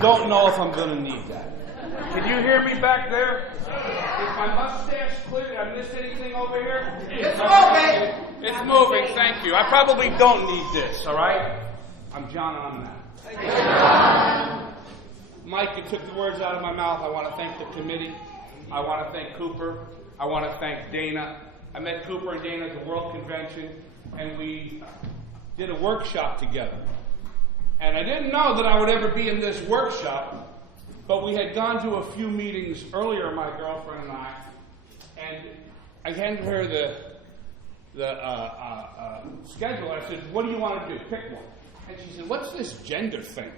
don't know if I'm going to need that. Can you hear me back there? Is my mustache clear? Did I miss anything over here? It's moving. It's moving, thank you. I probably don't need this, all right? I'm John and I'm Matt. Thank you. Mike, you took the words out of my mouth. I want to thank the committee. I want to thank Cooper. I want to thank Dana. I met Cooper and Dana at the World Convention, and we did a workshop together. And I didn't know that I would ever be in this workshop, but we had gone to a few meetings earlier, my girlfriend and and I handed her the schedule. I said, what do you want to do? Pick one. And she said, what's this gender thing?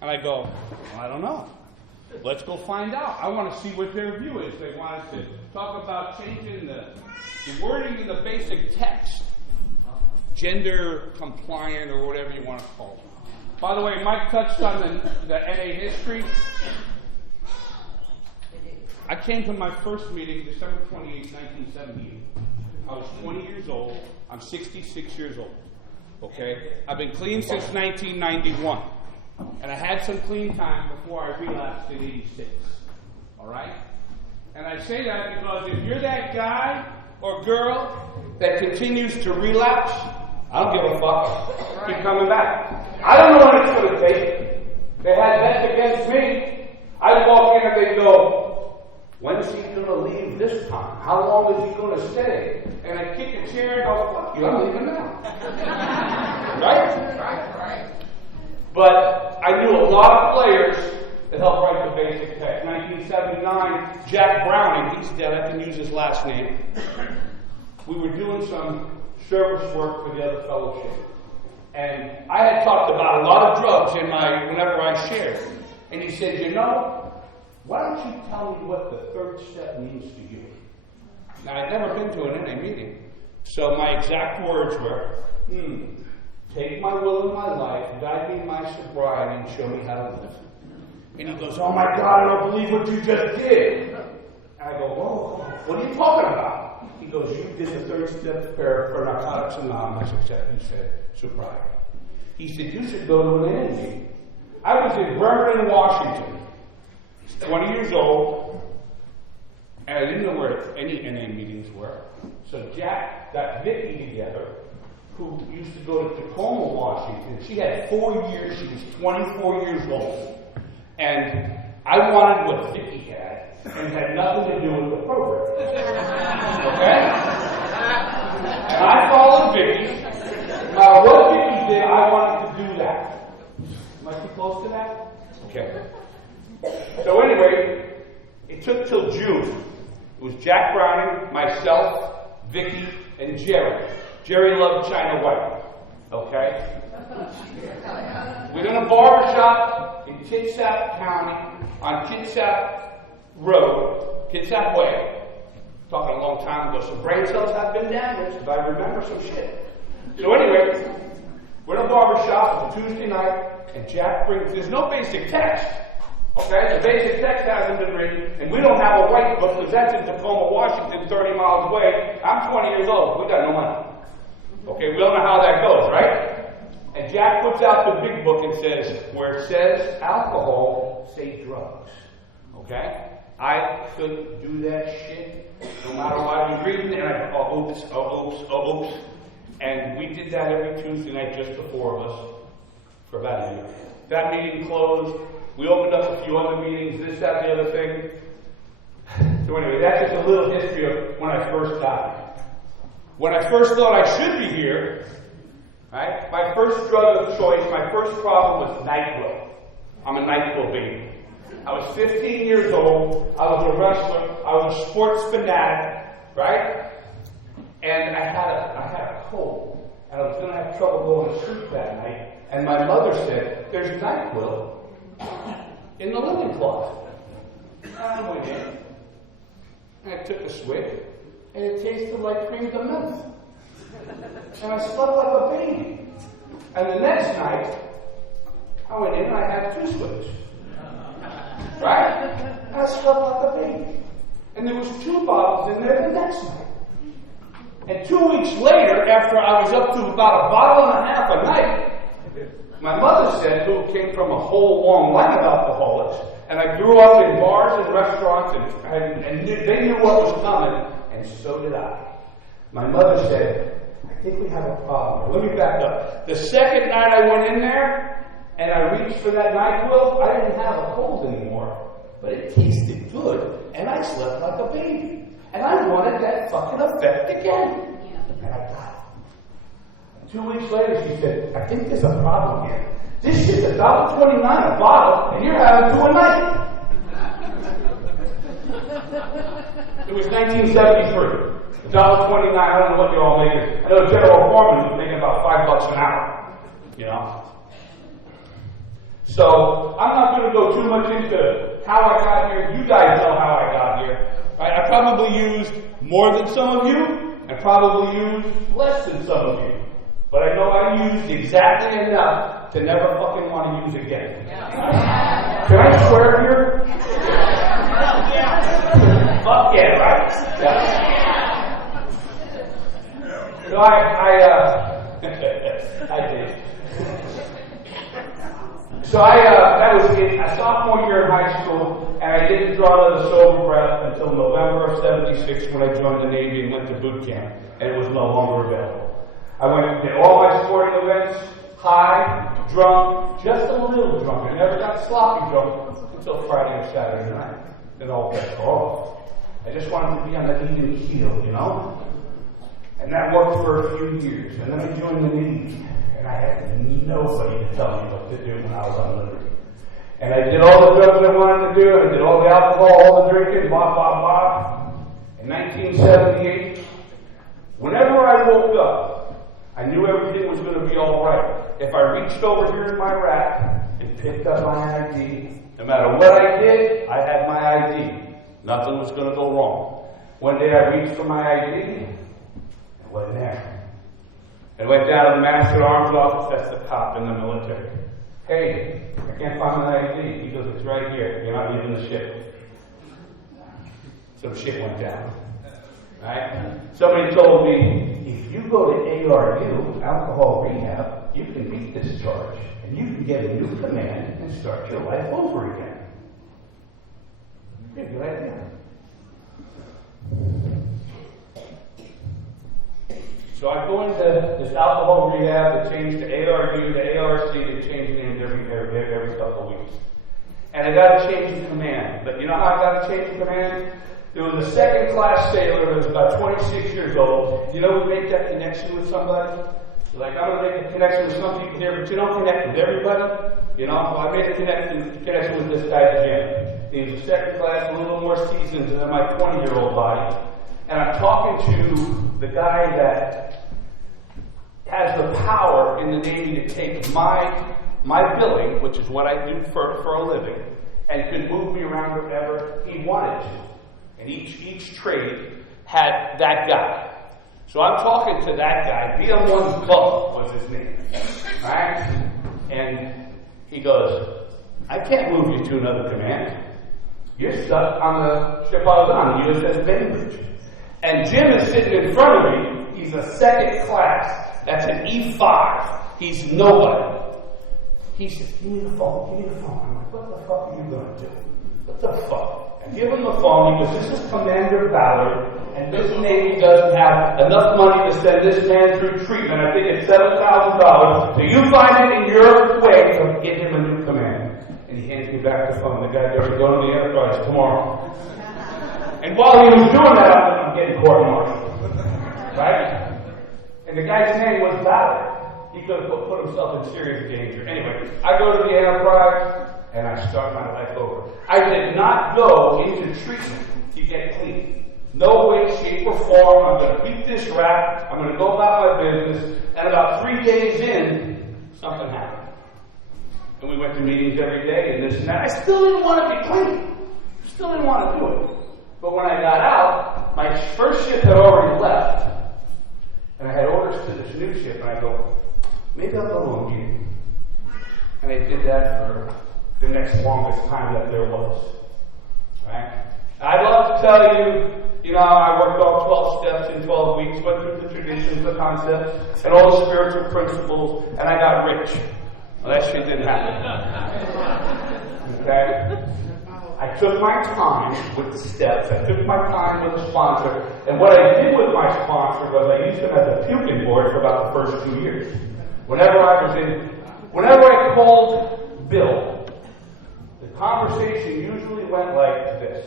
And I go, well, I don't know. Let's go find out. I want to see what their view is. They want us to talk about changing the wording in the basic text, gender compliant or whatever you want to call it. By the way, Mike touched on the NA history. I came to my first meeting December 28, 1978. I was 20 years old. I'm 66 years old. Okay? I've been clean since 1991. And I had some clean time before I relapsed in 86. All right? And I say that because if you're that guy or girl that continues to relapse, I don't give a fuck. Keep coming back. I don't know what it's going to take. They had bets against me. I'd walk in and they'd go, when's he going to leave this time? How long is he going to stay? And I'd kick a chair and go, fuck you, I'm leaving now. Right? But I knew a lot of players that helped write the basic text. 1979, Jack Browning, he's dead, I can use his last name. We were doing some service work for the other fellowship. And I had talked about a lot of drugs whenever I shared. And he said, you know, why don't you tell me what the third step means to you? Now, I'd never been to an NA meeting. So my exact words were, take my will in my life, guide me in my sobriety, and show me how to live. And he goes, oh my God, I don't believe what you just did. And I go, whoa, what are you talking about? He goes, you did the third step for Narcotics Anonymous, except he said sobriety. He said, you should go to an NA meeting. I was in Bremerton, Washington, 20 years old, and I didn't know where any NA meetings were. So Jack got Vicky together, who used to go to Tacoma, Washington. She had 4 years. She was 24 years old. And I wanted what Vicky had, and had nothing to do with the program. Okay? And I followed Vicky. No matter what Vicky did, I wanted to do that. Am I too close to that? Okay. So anyway, it took till June. It was Jack Browning, myself, Vicky, and Jerry. Jerry loved China White. Okay? We're in a barbershop in Kitsap County, on Kitsap Road, Kitsap Way. Talking a long time ago, some brain cells have been damaged, if I remember some shit. So anyway, we're in a barbershop, it's a Tuesday night, and Jack brings, there's no basic text. Okay? The basic text hasn't been written, and we don't have a white book because that's in Tacoma, Washington, 30 miles away. I'm 20 years old. We got no money. Okay, we don't know how that goes, right? And Jack puts out the big book and says, where it says alcohol, say drugs. Okay? I couldn't do that shit no matter what I was reading, and I go, oops. And we did that every Tuesday night, just the four of us, for about a year. That meeting closed. We opened up a few other meetings, this, that, the other thing. So anyway, that's just a little history of when I first got here. When I first thought I should be here, right, my first drug of choice, my first problem was NyQuil. I'm a NyQuil baby. I was 15 years old. I was a wrestler. I was a sports fanatic, right? And I had a cold, and I was going to have trouble going to sleep that night. And my mother said, "There's NyQuil in the linen closet." I went in, and I took a swig, and it tasted like cream de menthe. And I slept like a baby. And the next night, I went in and I had 2 swigs. Right? And I slept like a baby. And there was 2 bottles in there the next night. And 2 weeks later, after I was up to about a bottle and a half a night, My mother said, who came from a whole long line of alcoholics, and I grew up in bars and restaurants, and they knew what was coming, and so did I. My mother said, I think we have a problem. Let me back up. The second night I went in there, and I reached for that NyQuil, I didn't have a cold anymore. But it tasted good, and I slept like a baby. And I wanted that fucking effect again. And I got it. 2 weeks later, she said, I think there's a problem here. This shit's $1.29 a bottle, and you're having 2 a night. It was 1973. $1.29, I don't know what you're all making. I know General Foreman was making about $5 an hour. You know? So, I'm not going to go too much into how I got here. You guys know how I got here. Right? I probably used more than some of you, and probably used less than some of you. But I know I used exactly enough to never fucking want to use again. Yeah. Can I swear here? Yeah. Fuck yeah, right? Yeah. So I did. So that was a sophomore year in high school, and I didn't draw the sober breath until November of '76 when I joined the Navy and went to boot camp, and it was no longer available. I went and did all my sporting events, high, drunk, just a little drunk. I never got sloppy drunk until Friday or Saturday night. Then all bets off. I just wanted to be on the even keel, you know? And that worked for a few years. And then I joined the Navy. And I had nobody to tell me what to do when I was on liberty. And I did all the drugs I wanted to do. I did all the alcohol, all the drinking, blah, blah, blah. In 1978, whenever I woke up, I knew everything was going to be all right. If I reached over here in my rack and picked up my ID, no matter what I did, I had my ID. Nothing was going to go wrong. One day I reached for my ID, and it wasn't there. I went down to the Master Arms office, that's the cop in the military. Hey, I can't find my ID. He goes, it's right here. You're not leaving the ship. Some shit went down. Right? Somebody told me, if you go to ARU, alcohol rehab, you can be discharged. And you can get a new command and start your life over again. Pretty good idea. So I go into this alcohol rehab, it changed to ARU, to ARC, it changed names every couple of weeks. And I got to change the command. But you know how I got to change the command? There was a second class sailor that was about 26 years old. You know, we make that connection with somebody. You're like, I'm going to make a connection with some people here, but you don't connect with everybody. You know, well, I made a connection with this guy, Jim. He was a second class, a little more seasoned than my 20-year-old body. And I'm talking to the guy that has the power in the Navy to take my billing, which is what I do for a living, and could move me around wherever he wanted to. And each trade had that guy. So I'm talking to that guy. BM1 Buck was his name. Right? And he goes, I can't move you to another command. You're stuck on the ship I was on, the USS Bainbridge. And Jim is sitting in front of me. He's a second class. That's an E5. He's nobody. He says, give me the phone. I'm like, what the fuck are you going to do? What the fuck? I give him the phone. He goes, this is Commander Ballard, and this Navy doesn't have enough money to send this man through treatment. I think it's $7,000. So you find it in your way to get him a new command. And he hands me back the phone. The guy goes, go to the Enterprise tomorrow. And while he was doing that, I'm getting court-martialed. Right? And the guy's name was Ballard. He could have put himself in serious danger. Anyway, I go to the Enterprise, and I start my life over. I did not go into treatment to get clean. No way, shape, or form. I'm going to beat this rap. I'm going to go about my business. And about 3 days in, something happened. And we went to meetings every day and this and that. I still didn't want to be clean. Still didn't want to do it. But when I got out, my first ship had already left. And I had orders to this new ship. And I go, maybe I'll go to a meeting. And I did that for the next longest time that there was. Right? I'd love to tell you, I worked all 12 steps in 12 weeks, went through the traditions, the concepts, and all the spiritual principles, and I got rich. Well, that shit didn't happen. Okay? I took my time with the steps. I took my time with the sponsor. And what I did with my sponsor was I used him as a puking board for about the first 2 years. Whenever I called Bill, the conversation usually went like this.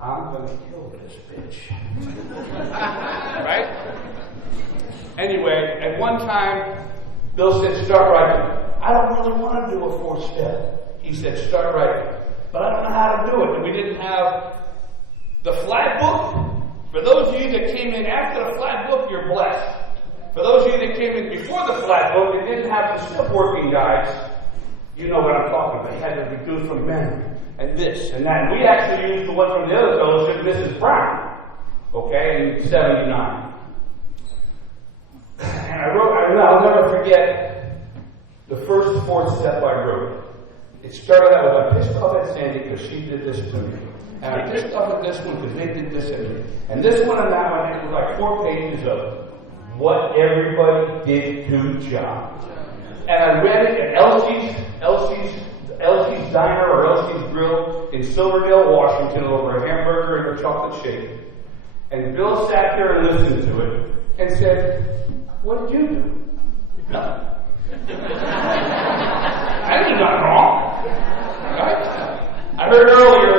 I'm going to kill this bitch. Right? Anyway, at one time, Bill said, start writing. I don't really want to do a 4-step. He said, start writing. But I don't know how to do it. And we didn't have the flat book. For those of you that came in after the flat book, you're blessed. For those of you that came in before the flat book and didn't have the slip working guides, you know what I'm talking about. You had to do from memory. And this and that. And we actually used the one from the other fellowship, Mrs. Brown. Okay, in 79. And I'll never forget the first 4th step I wrote. It started out with, I'm pissed off at Sandy because she did this to me. And I'm pissed off at this one because they did this to me. And this one and that one, it was like 4 pages of what everybody did to John. And I read it at Elsie's Diner or Elsie's Grill in Silverdale, Washington, over a hamburger and a chocolate shake. And Bill sat there and listened to it and said, what did you do? Nothing. I did nothing wrong. Right? I heard earlier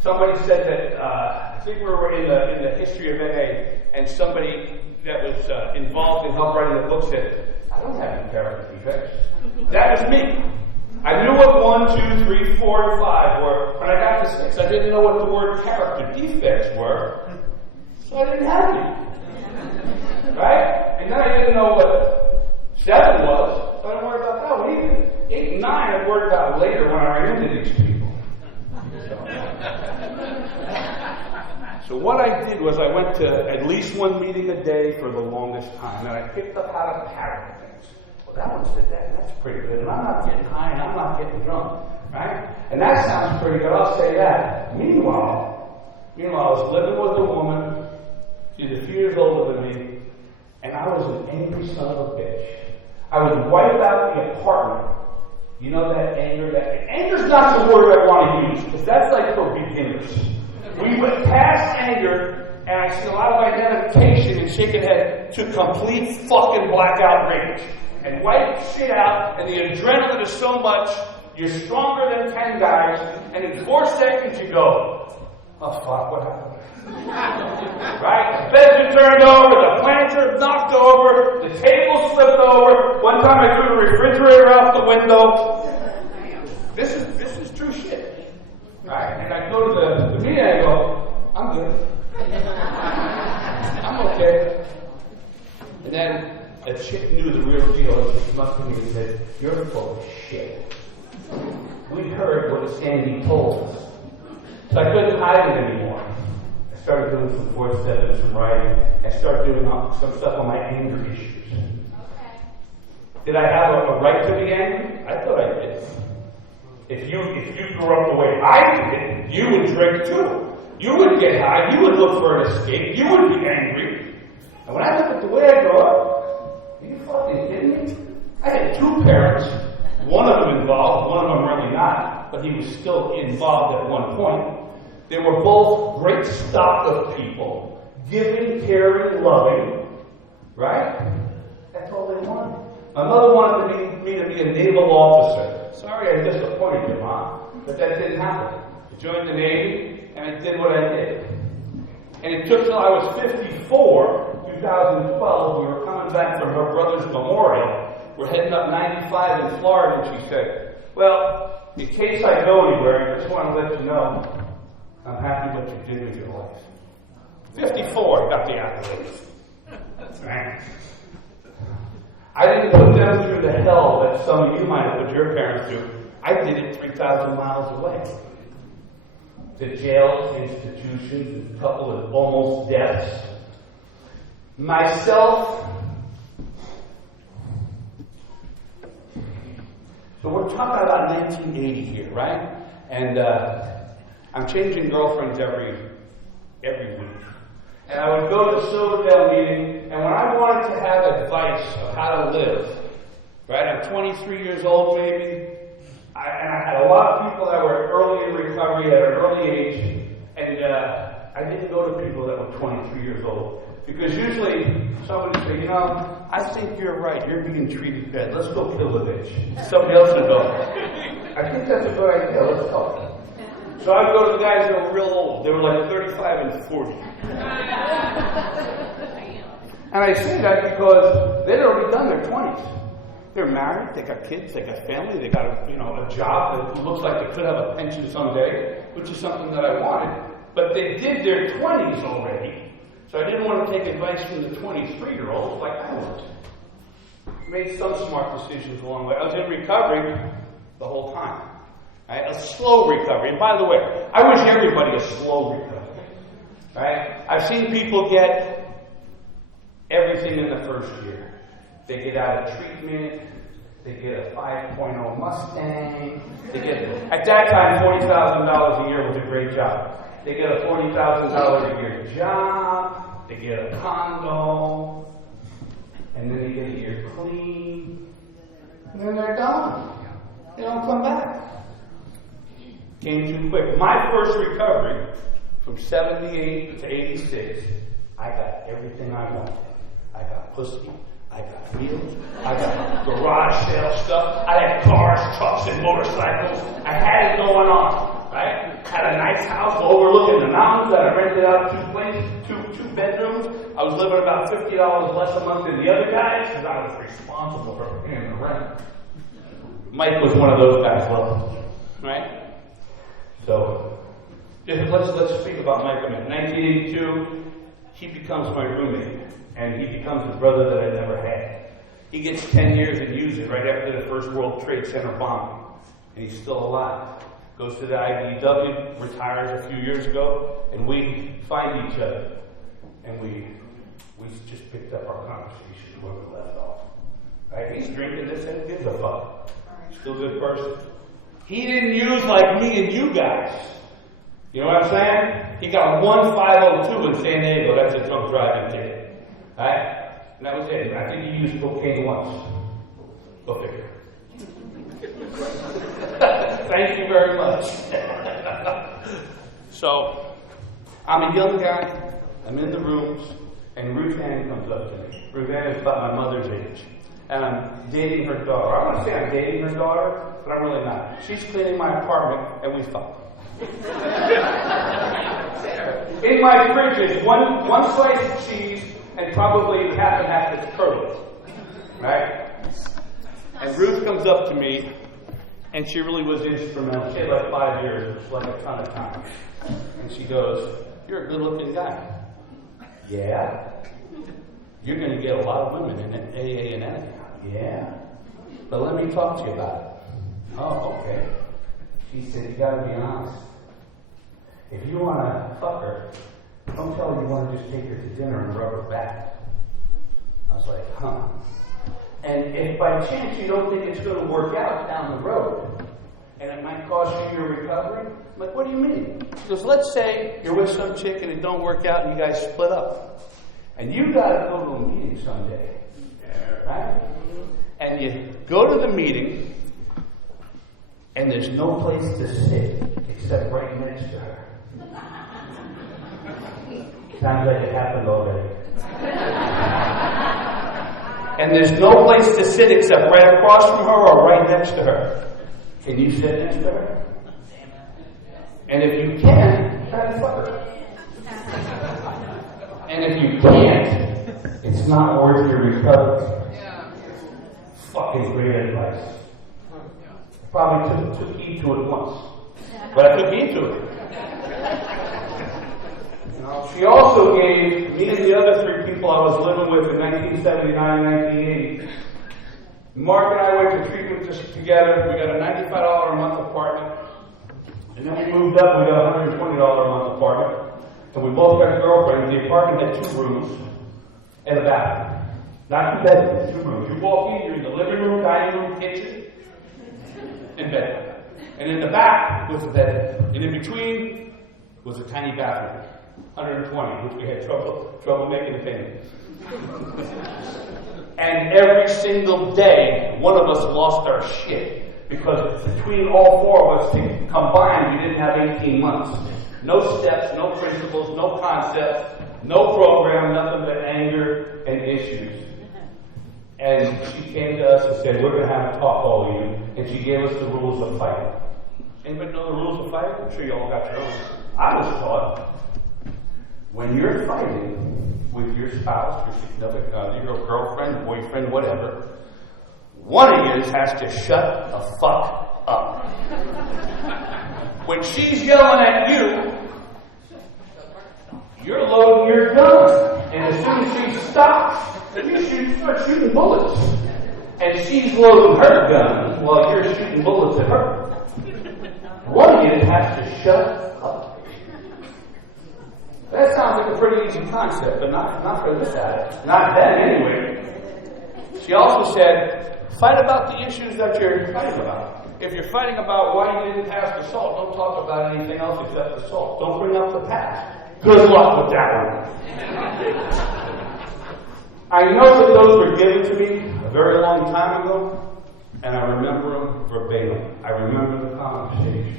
somebody said that I think we were in the history of NA, and somebody that was involved in help writing the book said, I don't have any character defects. That was me. I knew what 1, 2, 3, 4, and 5 were. When I got to 6, I didn't know what the word character defects were, so I didn't have any. Right? And then I didn't know what 7 was, so I didn't worry about that one either. 8 and 9 I worried about later when I ran into these people. So what I did was I went to at least 1 meeting a day for the longest time, and I picked up how to pattern things. Well, that one said that, and that's pretty good, and I'm not getting high, and I'm not getting drunk, right? And that sounds pretty good, I'll say that. Meanwhile, I was living with a woman, she's a few years older than me, and I was an angry son of a bitch. I would wipe out the apartment. You know that anger? Anger's not the word I want to use, because that's like for beginners. We went past anger, and I see a lot of identification and shaking head to complete fucking blackout rage. And wipe shit out, and the adrenaline is so much, you're stronger than 10 guys, and in 4 seconds you go, oh fuck, what happened? Right? The beds are turned over, the plants are knocked over, the table slipped over. One time I threw the refrigerator out the window. This is true shit. Right? And I go to the meeting and I go, I'm good. I'm okay. And then a chick knew the real deal. She came up to me and said, you're full of shit. We heard what Sandy told us. So I couldn't hide it anymore. I started doing some 4th step and some writing. I started doing some stuff on my anger issues. Okay. Did I have a right to be angry? I thought I did. If you grew up the way I did, you would drink too. You would get high. You would look for an escape. You would be angry. And when I look at the way I grew up, are you fucking kidding me? I had 2 parents. One of them involved, one of them really not, but he was still involved at one point. They were both great stock of people, giving, caring, loving, right? That's all they wanted. My mother wanted me to be a naval officer. Sorry I disappointed you, Mom, but that didn't happen. I joined the Navy, and I did what I did. And it took till I was 54, 2012, we were coming back from her brother's memorial. We're heading up 95 in Florida, and she said, well, in case I go anywhere, I just want to let you know, I'm happy what you did with your life. 54, got the accolades. Right? I didn't put them through the hell that some of you might have put your parents through. I did it 3,000 miles away. The jails, institutions, a couple of almost deaths. Myself. So we're talking about 1980 here, right? And I'm changing girlfriends every week. And I would go to the Silverdale meeting, and when I wanted to have advice of how to live, Right? I'm 23 years old, maybe. And I had a lot of people that were early in recovery at an early age. And I didn't go to people that were 23 years old. Because usually somebody would say, you know, I think you're right. You're being treated bad. Let's go kill the bitch. Somebody else would go, I think that's a good idea. Let's talk. So I'd go to the guys that were real old. They were like 35 and 40. And I say that because they'd already done their 20s. They're married, they got kids, they got family, they got a job that looks like they could have a pension someday, which is something that I wanted. But they did their 20s already, so I didn't want to take advice from the 23-year-olds like I was. Made some smart decisions along the way. I was in recovery the whole time. Right? A slow recovery. And by the way, I wish everybody a slow recovery. Right? I've seen people get everything in the first year. They get out of treatment. They get a 5.0 Mustang. They get, at that time, $40,000 a year was a great job. They get a $40,000 a year job. They get a condo. And then they get a year clean. And then they're done. They don't come back. Came too quick. My first recovery, from 78 to 86, I got everything I wanted. I got pussy. I got wheels. I got garage sale stuff. I had cars, trucks, and motorcycles. I had it going on, right? Had a nice house overlooking the mountains that I rented out two bedrooms. I was living about $50 less a month than the other guys because I was responsible for paying the rent. Mike was one of those guys, well, right? So, let's speak about Mike a minute. 1982, he becomes my roommate. And he becomes the brother that I never had. He gets 10 years and uses it right after the first World Trade Center bombing. And he's still alive. Goes to the IDW, retires a few years ago, and we find each other. And we just picked up our conversation where we left off. Right? He's drinking this and gives a fuck. Still a good person. He didn't use like me and you guys. You know what I'm saying? He got 1502 in San Diego. That's a drunk driving ticket. Right? And that was it. I think he used cocaine once. Go figure. Thank you very much. So, I'm a young guy. I'm in the rooms. And Ruth Ann comes up to me. Ruth Ann is about my mother's age. And I'm dating her daughter. I want to say I'm dating her daughter, but I'm really not. She's cleaning my apartment, and we fuck. In my fridge is one slice of cheese and probably half and half its curdled. Right? And Ruth comes up to me, and she really was instrumental. She had like 5 years, which is like a ton of time. And she goes, "You're a good-looking guy." "Yeah." "You're going to get a lot of women in an AA and anyhow." "Yeah. But let me talk to you about it." "Oh, okay." She said, "You got to be honest. If you want to fuck her, don't tell her you want to just take her to dinner and rub her back." I was like, huh. "And if by chance you don't think it's going to work out down the road, and it might cost you your recovery?" I'm like, "What do you mean?" She goes, "Let's say you're with some chick and it don't work out and you guys split up. And you got to go to a meeting someday. Right? And you go to the meeting and there's no place to sit except right next to her. Sounds like it happened already. And there's no place to sit except right across from her or right next to her. Can you sit next to her? And if you can, try to fuck her. And if you can't, it's not worth your recovery." Fucking great advice. I probably took heed to it once. But I took heed to it. She also gave me and the other 3 people I was living with in 1979 and 1980. Mark and I went to treatment together. We got a $95 a month apartment. And then we moved up, we got a $120 a month apartment. And we both got girlfriends. The apartment had 2 rooms and a bathroom. Not 2 bedrooms, 2 rooms. You walk in, you're in the living room, dining room, kitchen, and bedroom. And in the back was a bedroom. And in between was a tiny bathroom. 120, which we had trouble making the payment. And every single day, one of us lost our shit. Because between all four of us combined, we didn't have 18 months. No steps, no principles, no concepts, no program, nothing but anger and issues. And she came to us and said, we're going to have a talk, all of you. And she gave us the rules of fighting. Anybody know the rules of fighting? I'm sure you all got your own. I was taught, when you're fighting with your spouse, your significant other, your girlfriend, boyfriend, whatever, one of you has to shut the fuck up. When she's yelling at you, you're loading your gun. And as soon as she stops, you start shooting bullets. And she's loading her gun while you're shooting bullets at her. One of you has to shut up. That sounds like a pretty easy concept, but not for this addict. Not then, anyway. She also said, fight about the issues that you're fighting about. If you're fighting about why you didn't pass the SALT, don't talk about anything else except the SALT. Don't bring up the past. Good luck with that one. I know that those were given to me a very long time ago, and I remember them verbatim. I remember the conversation.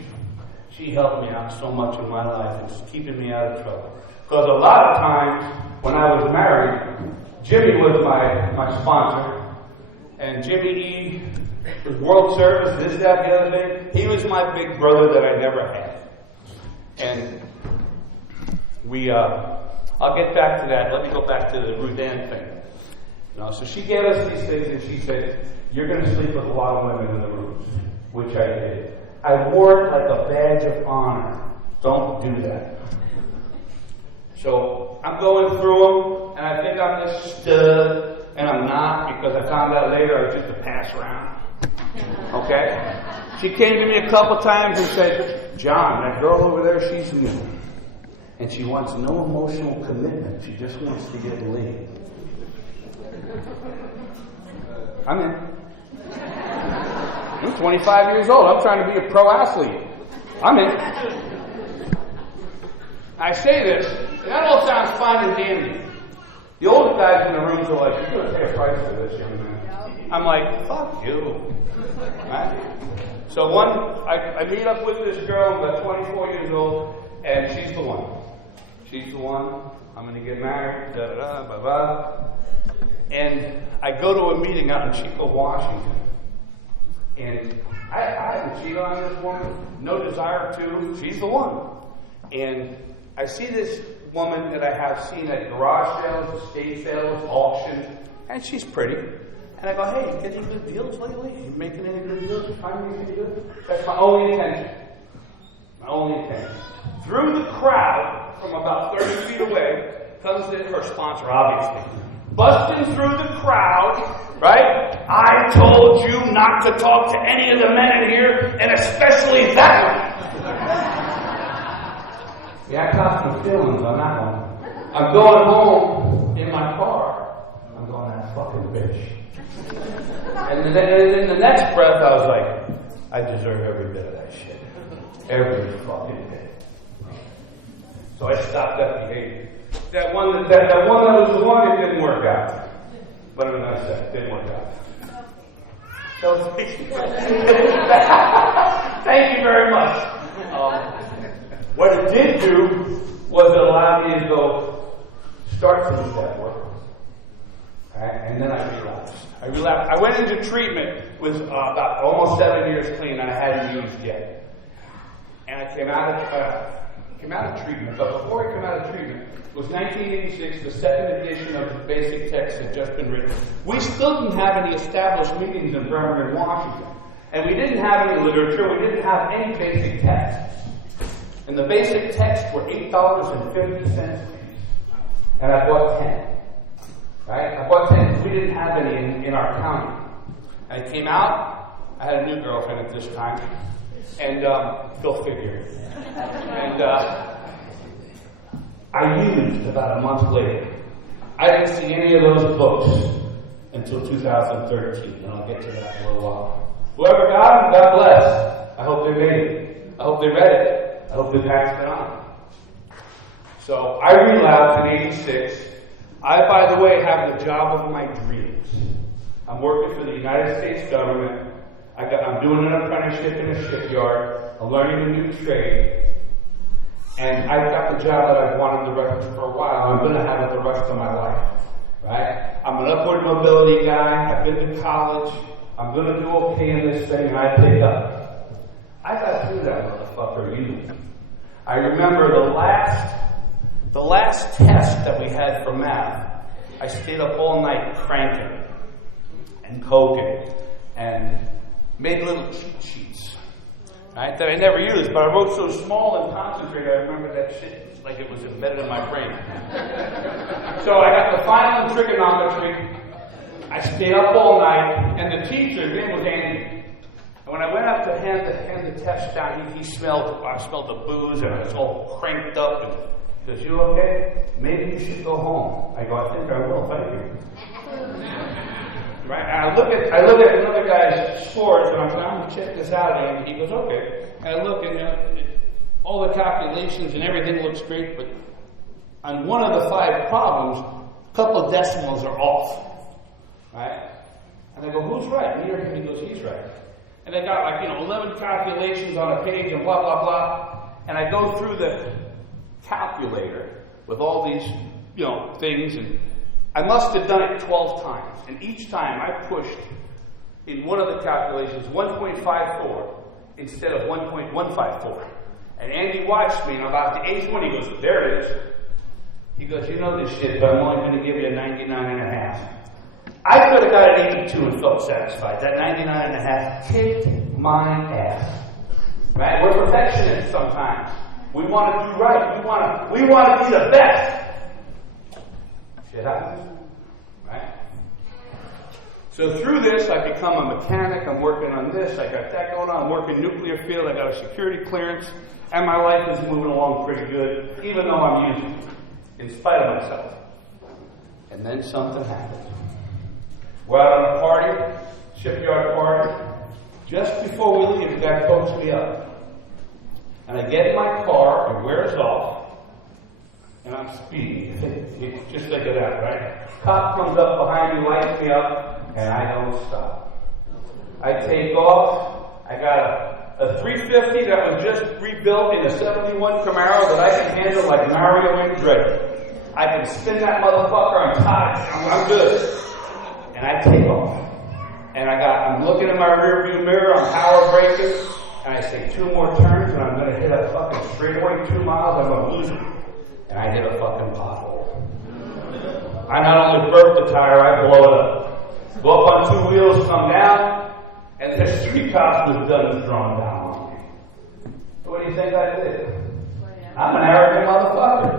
She helped me out so much in my life and it's keeping me out of trouble. Because a lot of times, when I was married, Jimmy was my sponsor, and Jimmy E. was World Service, this, that, the other thing. He was my big brother that I never had. And I'll get back to that. Let me go back to the Rudan thing. So she gave us these things and she said, you're going to sleep with a lot of women in the rooms, which I did. I wore it like a badge of honor. Don't do that. So I'm going through them and I think I'm this stud, and I'm not, because I found out later I was just a pass around. Okay? She came to me a couple times and said, John, that girl over there, she's new. And she wants no emotional commitment. She just wants to get laid. I'm in. I'm 25 years old. I'm trying to be a pro athlete. I'm in. I say this, and that all sounds fine and dandy. The older guys in the rooms are like, you're going to pay a price for this, young man. I'm like, fuck you. Right? So I meet up with this girl, I'm about 24 years old, and she's the one. She's the one. I'm going to get married, da-da-da, blah-blah. And I go to a meeting out in Chico, Washington. And I haven't cheated on this woman. No desire to. She's the one. And I see this woman that I have seen at garage sales, estate sales, auctions, and she's pretty. And I go, hey, you getting good deals lately? You making any good deals? You finding anything good? That's my only intention. My only intention. Through the crowd, from about 30 feet away, comes her sponsor, obviously. Busting through the crowd, right? I told you not to talk to any of the men in here, and especially that one. Yeah, I caught some feelings on that one. I'm going home in my car. I'm going, that fucking bitch. And then in the next breath, I was like, I deserve every bit of that shit. Every fucking bit. So I stopped that behavior. That one that was the one, it didn't work out. What am I going to say? It didn't work out. So thank you very much. What it did do was allow me to go start to do that work. Okay? And then I relapsed. I went into treatment with about almost 7 years clean, and I hadn't used yet. And I came out of treatment. But before I came out of treatment, it was 1986, the second edition of the basic text had just been written. We still didn't have any established meetings in Bremerton, Washington. And we didn't have any literature, we didn't have any basic texts. And the basic texts were $8.50 and I bought 10. Right? I bought 10 because we didn't have any in our county. I came out, I had a new girlfriend at this time, and go figure. And I used about a month later. I didn't see any of those books until 2013, and I'll get to that in a little while. Whoever got them, God bless. I hope they made it. I hope they read it. I hope they passed it on. So I relapsed in '86. I, by the way, have the job of my dreams. I'm working for the United States government. I'm doing an apprenticeship in a shipyard. I'm learning a new trade. And I've got the job that I've wanted for a while. I'm going to have it the rest of my life. Right? I'm an upward mobility guy. I've been to college. I'm going to do okay in this thing, and I pick up. I got through that motherfucker, I remember the last test that we had for math. I stayed up all night cranking and coking and made little cheat sheets, right, that I never used, but I wrote so small and concentrated, I remember that shit like it was embedded in my brain. So I got the final in trigonometry. I stayed up all night, and the teacher, his name was Andy. And when I went up to hand the test down, I smelled the booze, and I was all cranked up. And he goes, "You okay? Maybe you should go home." I go, "I think I will, thank you." Right? And I look at another guy's scores, and I'm like, "I'm going to check this out." And he goes, "Okay." And I look, and all the calculations and everything looks great, but on one of the 5 problems, a couple of decimals are off. Right? And I go, "Who's right?" Me or him? He goes, "He's right." And they got 11 calculations on a page and blah, blah, blah. And I go through the calculator with all these, things, and I must have done it 12 times. And each time I pushed in one of the calculations 1.54 instead of 1.154. And Andy watched me, and about the 8th one, he goes, "There it is." He goes, "You know this shit, but I'm only going to give you a 99.5. I could have got an 82 and felt satisfied. That 99.5 kicked my ass. Right? We're perfectionists sometimes. We want to do right. We want to be the best. Shit happens. Right? So through this, I become a mechanic. I'm working on this. I got that going on. I'm working nuclear field. I got a security clearance. And my life is moving along pretty good, even though I'm using it, in spite of myself. And then something happens. We're out on a party, shipyard party. Just before we leave, the guy pokes me up. And I get in my car, it wears off, and I'm speeding. Just think of that, right? Cop comes up behind me, lights me up, and I don't stop. I take off. I got a 350 that was just rebuilt in a 71 Camaro that I can handle like Mario and Drake. I can spin that motherfucker. I'm tied. I'm good. And I take off. And I'm looking in my rearview mirror, I'm power braking, and I say 2 more turns, and I'm going to hit a fucking straightaway 2 miles, I'm going to lose it. And I hit a fucking pothole. I not only burp the tire, I blow it up. Go up on 2 wheels, come down, and there's 3 cops with guns drawn down on me. What do you think I did? I'm an arrogant motherfucker.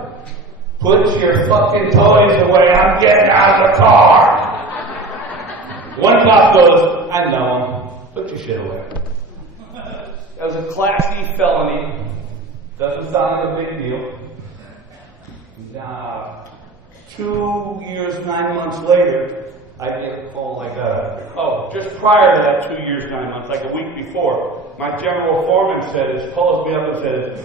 Put your fucking toys away, I'm getting out of the car. One cop goes, "I know him. Put your shit away." That was a Class E felony. Doesn't sound like a big deal. 2 years, 9 months later, I get a call just prior to that 2 years, 9 months, like a week before, my general foreman calls me up and says,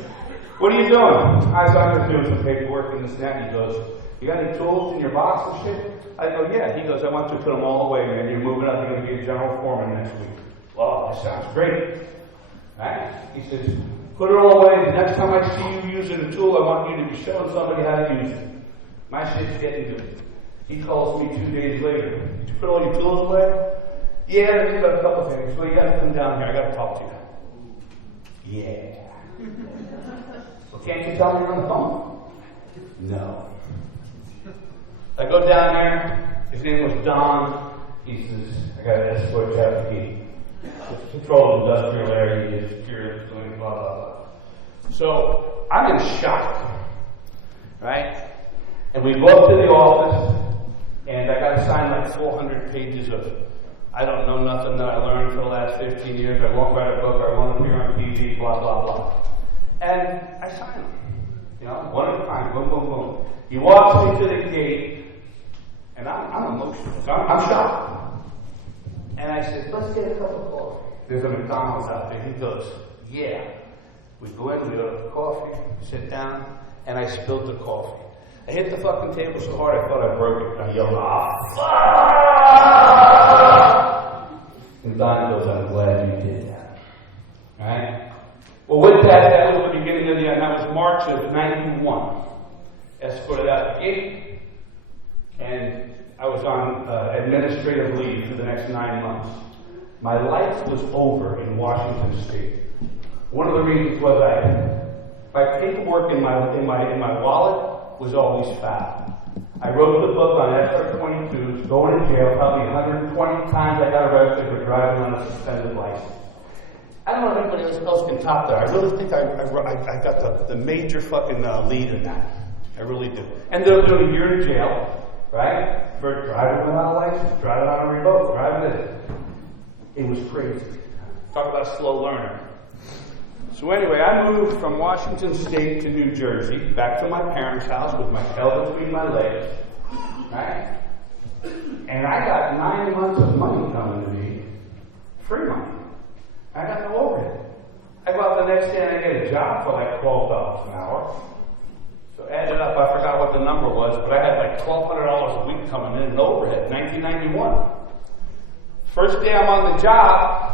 "What are you doing?" I said, "I'm just doing some paperwork and this and that." He goes, "You got any tools in your box and shit?" I go, "Yeah." He goes, "I want you to put them all away, man. You're moving up. You're going to be a general foreman next week." Well, that sounds great. Right? He says, "Put it all away. The next time I see you using a tool, I want you to be showing somebody how to use it. My shit's getting good." He calls me 2 days later. "Did you put all your tools away?" "Yeah, there's got a couple things. Well, you got to come down here. I got to talk to you." "Yeah." "Well, can't you tell me on the phone?" "No." I go down there. His name was Don. He says, "I got to escort you out to eat. Control industrial area, you get security, doing blah, blah, blah." So I'm in shock, right? And we go up to the office, and I got to sign like 400 pages of I don't know nothing that I learned for the last 15 years. I won't write a book. I won't appear on TV, blah, blah, blah. And I sign them, one at a time, boom, boom, boom. He walks me to the gate, and I'm emotional. So I'm shocked. And I said, "Let's get a cup of coffee." There's a McDonald's out there. He goes, "Yeah." We go in, we order coffee, sit down, and I spilled the coffee. I hit the fucking table so hard I thought I broke it. I yelled, fuck! And Don goes, I'm glad you did that. Right? Well, with that was the beginning of the end. That was March of 91. Escorted out the gate, and I was on administrative leave for the next 9 months. My life was over in Washington State. One of the reasons was my paperwork in my wallet was always foul. I wrote the book on SR-22s, going to jail probably 120 times. I got arrested for driving on a suspended license. I don't know if anybody else can top that. I really think I got the major fucking lead in that. I really do. And they'll do a year in jail, right? For driving without a license, driving on a remote, driving this. It was crazy. Talk about a slow learner. So anyway, I moved from Washington State to New Jersey, back to my parents' house with my tail between my legs, right? And I got 9 months of money coming to me, free money. I got no overhead. I go out the next day and I get a job for like $12 an hour. So added up, I forgot what the number was, but I had like $1,200 a week coming in overhead, 1991. First day I'm on the job,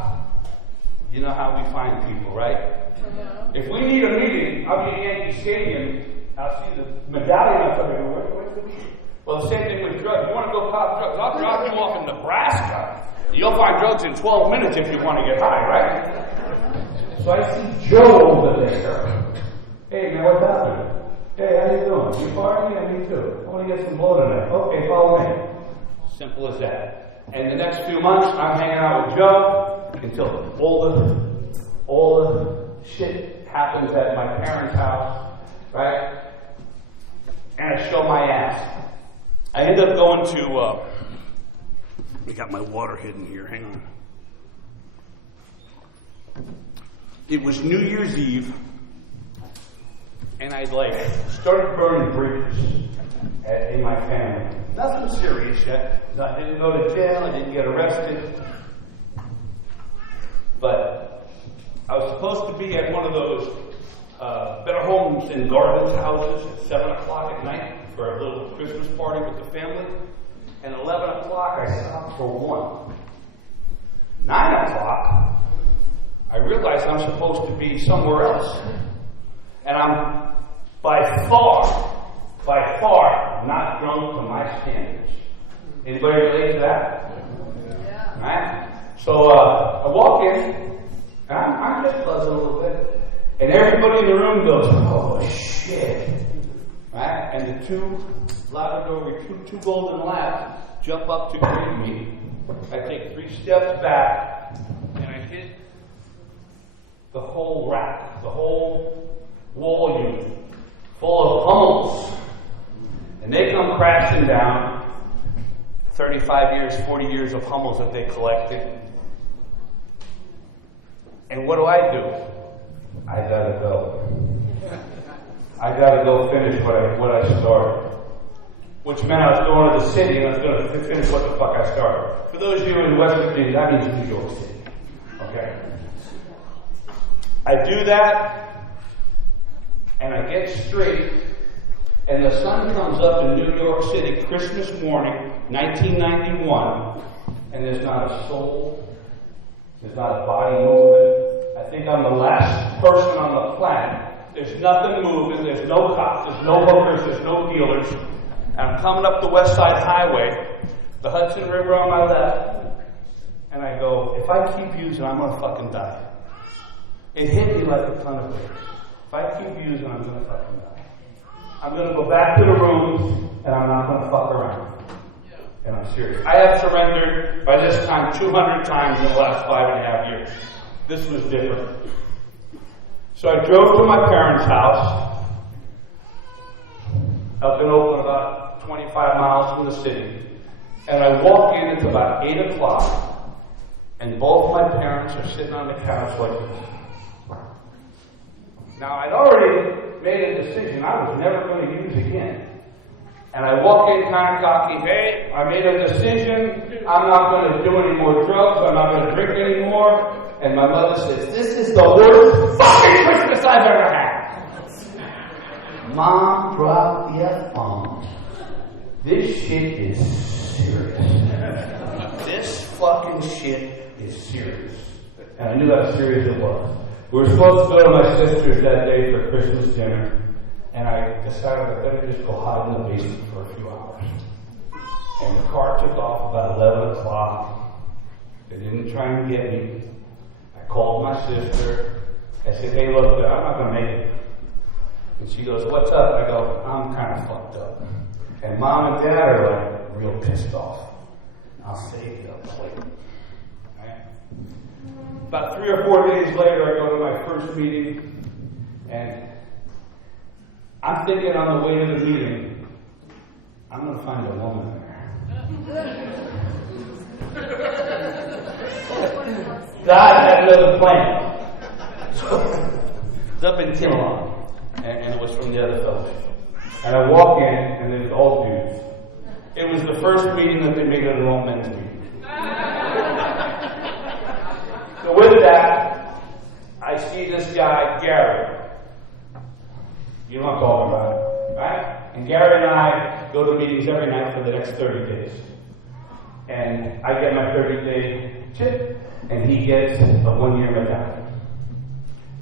you know how we find people, right? If we need a meeting, I'll be at Yankee Stadium, I'll see the medallion on somebody. Well, the same thing with drugs. You want to go pop drugs? I'll drop you off in Nebraska. You'll find drugs in 12 minutes if you want to get high, right? So I see Joe over there. Hey, man, what's happening? Hey, how you doing? You following me? Yeah, me too. I want to get some blow tonight. Okay, follow me. Simple as that. And the next few months, I'm hanging out with Joe until all the shit happens at my parents' house, right? And I show my ass. I end up going to, I got my water hidden here, hang on. It was New Year's Eve, and I started burning bridges in my family. Nothing serious yet. I didn't go to jail, I didn't get arrested. But I was supposed to be at one of those Better Homes and Gardens houses at 7 o'clock at night for a little Christmas party with the family. And 11 o'clock, I stopped for 1. 9 o'clock, I realized I'm supposed to be somewhere else. And I'm by far not drunk to my standards. Anybody relate to that? Yeah. Right? So I walk in, and I'm just buzzing a little bit. And everybody in the room goes, oh, shit. Right? And the two golden laps jump up to greet me. I take 3 steps back, and I hit the whole rack, the whole wall unit, full of Hummels. And they come crashing down. 35 years, 40 years of Hummels that they collected. And what do? I gotta go. I gotta go finish what I started. Which meant I was going to the city and I was going to finish what the fuck I started. For those of you in West Virginia, that means New York City. Okay? I do that, and I get straight, and the sun comes up in New York City, Christmas morning, 1991, and there's not a soul, there's not a body moving. I think I'm the last person on the planet. There's nothing moving, there's no cops, there's no hookers, there's no dealers. And I'm coming up the West Side Highway, the Hudson River on my left, and I go, if I keep using, I'm going to fucking die. It hit me like a ton of bricks. If I keep using, I'm going to fucking die. I'm going to go back to the room, and I'm not going to fuck around. And I'm serious. I have surrendered, by this time, 200 times in the last 5.5 years. This was different. So I drove to my parents' house, up in Oakland, about 25 miles from the city. And I walk in, it's about 8 o'clock, and both my parents are sitting on the couch like this. Now, I'd already made a decision I was never going to use again. And I walk in kind of cocky, hey, I made a decision, I'm not going to do any more drugs, I'm not going to drink anymore. And my mother says, this is the worst fucking Christmas I've ever had. Mom dropped the F-bomb. This shit is serious. This fucking shit is serious. And I knew how serious it was. We were supposed to go to my sister's that day for Christmas dinner, and I decided I better just go hide in the basement for a few hours. And the car took off about 11 o'clock. They didn't try and get me. I called my sister. I said, hey, look, I'm not going to make it. And she goes, what's up? I go, I'm kind of fucked up. And Mom and Dad are like real pissed off. I'll save you a plate. Right? About 3 or 4 days later, I go to my first meeting, and I'm thinking on the way to the meeting, I'm going to find a woman there. God had another plan. It's up in Timon, and it was from the other fellowship. And I walk in, and there's all dudes. It was the first meeting that they made an all men's meeting. So with that, I see this guy, Gary. You know what I'm talking about, right? And Gary and I go to meetings every night for the next 30 days. And I get my 30-day chip, and he gets a 1-year medallion.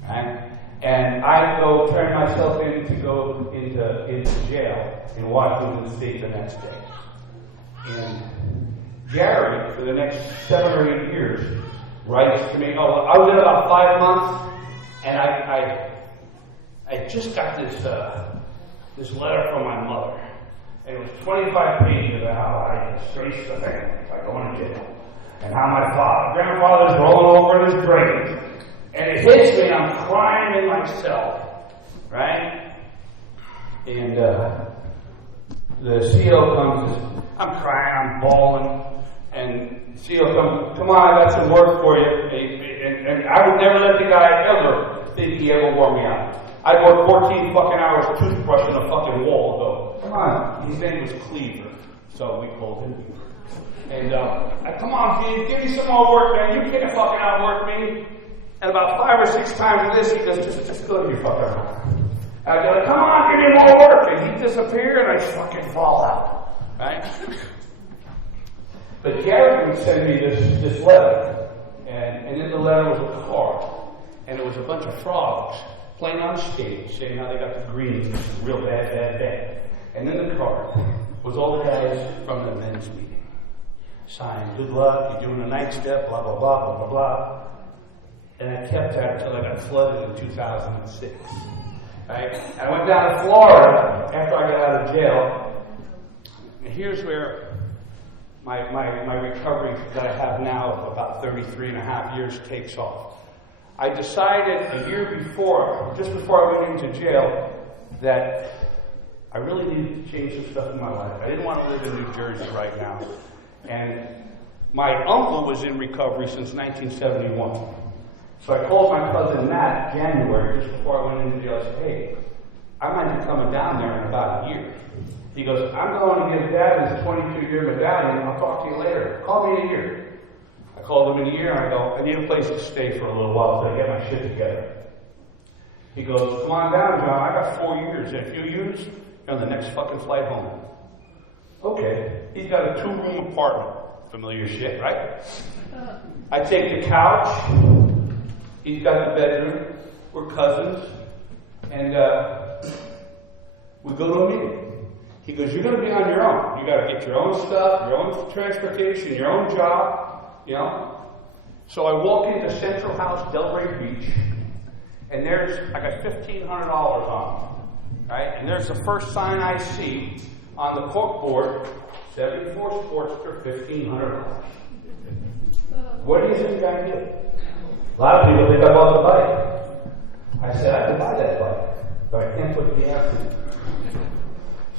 Right? And I go turn myself in to go into jail in Washington State the next day. And Gary, for the next 7 or 8 years, writes to me. Oh, I was in about 5 months, and I just got this letter from my mother. And it was 25 pages about how I disgraced the family by going to jail. And how my grandfather's rolling over in his grave. And it hits me, and I'm crying in my cell. Right? And the CO comes, I'm crying, I'm bawling. And the CO comes, come on, I got some work for you. And I would never let the guy ever think he ever wore me out. I'd work 14 fucking hours toothbrushing a fucking wall, though. Come on. His name was Cleaver, so we called him. And come on, Steve, give me some more work, man. You can't fucking outwork me. And about 5 or 6 times of this, he goes, just go to your fucking house. And I go, come on, give me more work. And he disappeared, and I fucking fall out. Right? But Gary would send me this letter. And in the letter was a card. And it was a bunch of frogs playing on stage, saying how they got the greens, which is real bad, bad, bad. And in the card was all the guys from the men's meeting. Signed, good luck, you're doing a night step, blah, blah, blah, blah, blah, blah. And I kept that until I got flooded in 2006. Right? And I went down to Florida after I got out of jail. And here's where my recovery that I have now of about 33 and a half years takes off. I decided a year before, just before I went into jail, that I really needed to change some stuff in my life. I didn't want to live in New Jersey right now. And my uncle was in recovery since 1971. So I called my cousin Matt in January, just before I went into jail. I said, hey, I might be coming down there in about a year. He goes, I'm going to give Dad his 22-year medallion. I'll talk to you later. Call me in a year. I called him in a year, and I go, I need a place to stay for a little while until I get my shit together. He goes, come on down, John. I got 4 years. In a few years, you're on the next fucking flight home. Okay. He's got a 2-room apartment. Familiar shit, right? I take the couch. He's got the bedroom. We're cousins. And we go to a meeting. He goes, you're going to be on your own. You got to get your own stuff, your own transportation, your own job, you know. So I walk into Central House, Delray Beach, and I got $1,500 on, right? And there's the first sign I see on the corkboard, 74 Sportster, $1,500. What do you think I did? A lot of people think I bought the bike. I said, I can buy that bike, but I can't put the gas in it.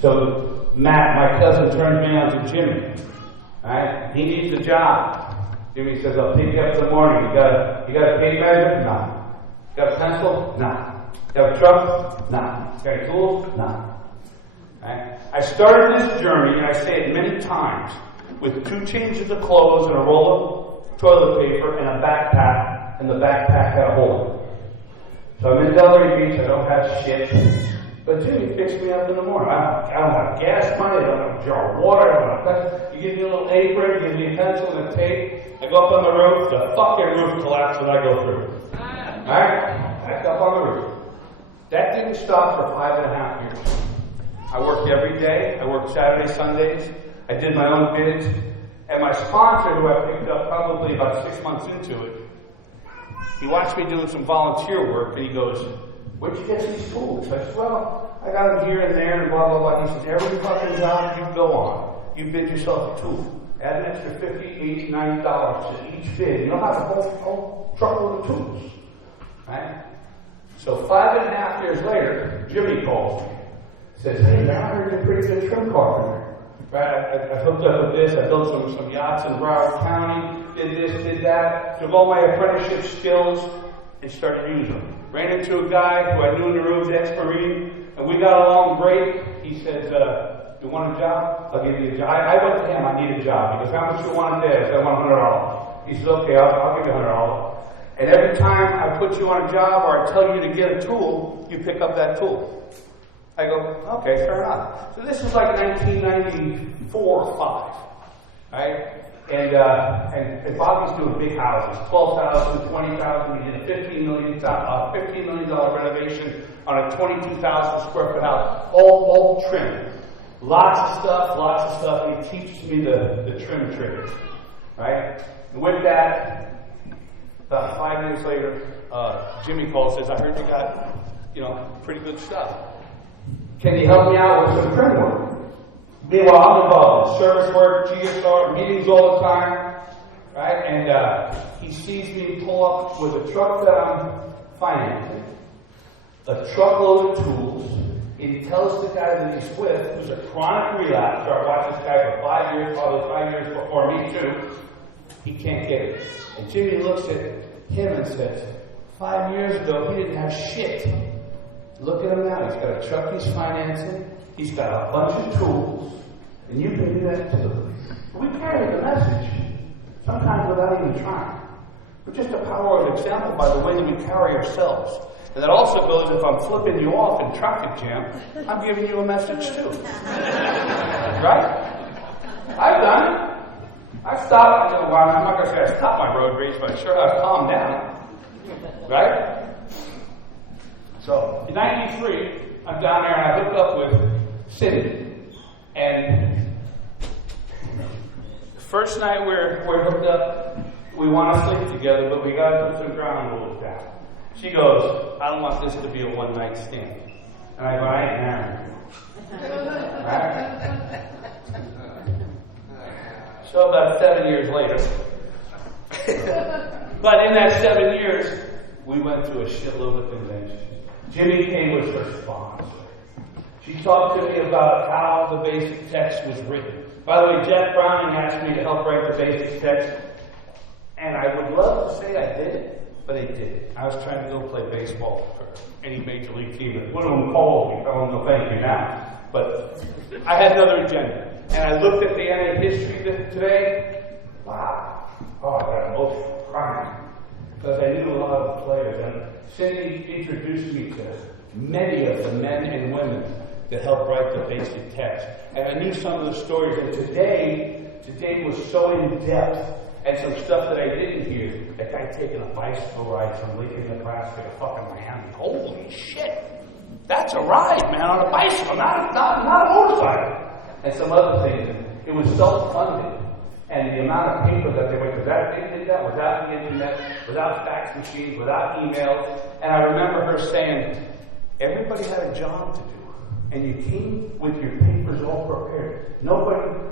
So Matt, my cousin, turns me on to Jimmy. Right? He needs a job. Jimmy says, I'll pick you up in the morning. You got a tape measure? No. You got a pencil? No. You have a truck? No. You got any tools? No. Right? I started this journey, and I say it many times, with 2 changes of clothes and a roll of toilet paper and a backpack, and the backpack had a hole in it. So I'm in Delray Beach, I don't have shit, But Jimmy picks me up in the morning. I don't have gas money, I don't have a jar of water, I don't have pencil. You give me a little apron, you give me a pencil and a tape. I go up on the roof, the fucking roof collapses and I go through. Alright? Back up on the roof. That didn't stop for 5.5 years. I worked every day. I worked Saturdays, Sundays. I did my own bids. And my sponsor, who I picked up probably about 6 months into it, he watched me doing some volunteer work, and he goes, "Where'd you get these tools?" I said, "Well, I got them here and there, and blah, blah, blah." He says, "Every fucking job you go on, you bid yourself a tool. Add an extra $50, $80, $90 to each bid. You don't have a whole truckload of tools." Right? So 5.5 years later, Jimmy calls me. Says, "Hey man, I heard you're a pretty good trim carpenter. Right? I hooked up with this, I built some yachts in Broward County, did this, did that, took all my apprenticeship skills and started using them. Ran into a guy who I knew in the room, ex-Marine, and we got along great. He says, "You want a job? I'll give you a job." I went to him, "I need a job." He goes, "How much you want today?" I said, "I want $100. He says, "Okay, I'll give you $100. And every time I put you on a job or I tell you to get a tool, you pick up that tool." I go, "Okay, fair enough." So this is like 1994 or 5, right? And Bobby's doing big houses, 12,000, 20,000. He did a $15 million renovation on a 22,000 square foot house, all trim. Lots of stuff. And he teaches me the trim tricks, right? And with that, about 5 minutes later, Jimmy calls, says, "I heard you got, pretty good stuff. Can you help me out with some trim work?" Meanwhile, I'm involved in service work, GSR, meetings all the time, right? And he sees me pull up with a truck that I'm financing, a truckload of tools. He tells the guy that he's with, who's a chronic relapse. I've watched this guy for 5 years, probably 5 years before me too. He can't get it. And Jimmy looks at him and says, 5 years ago, he didn't have shit. Look at him now. He's got a truck he's financing. He's got a bunch of tools. And you can do that too. We carry the message, sometimes without even trying. But just the power of example by the way that we carry ourselves. And that also goes, if I'm flipping you off in traffic jam, I'm giving you a message too. Right? I've done it. I stopped, I'm not going to say I stopped my road rage, but sure I've calmed down. Right? So, in 93, I'm down there and I hooked up with Cindy. And the first night we're hooked up, we want to sleep together, but we got to put some ground rules down. She goes, "I don't want this to be a one-night stand." And I go, "I ain't married." Right? So about 7 years later, but in that 7 years, we went to a shitload of conventions. Jimmy King was her sponsor. She talked to me about how the basic text was written. By the way, Jack Browning asked me to help write the basic text, and I would love to say I did it, but I didn't. I was trying to go play baseball for any major league team. One of them called me. Tell them no thank you now. But I had another agenda. And I looked at the end of history today. Wow. Oh, I got emotional crying. Because I knew a lot of the players. And Cindy introduced me to many of the men and women that helped write the basic text. And I knew some of the stories. And today was so in depth. And some stuff that I didn't hear. That guy taking a bicycle ride from Lincoln, Nebraska to fucking Miami. Holy shit. That's a ride, man, on a bicycle, not a motorcycle. And some other things. It was self-funded. And the amount of paper that they went to, they did that without the internet, without fax machines, without emails. And I remember her saying, everybody had a job to do. And you came with your papers all prepared. Nobody,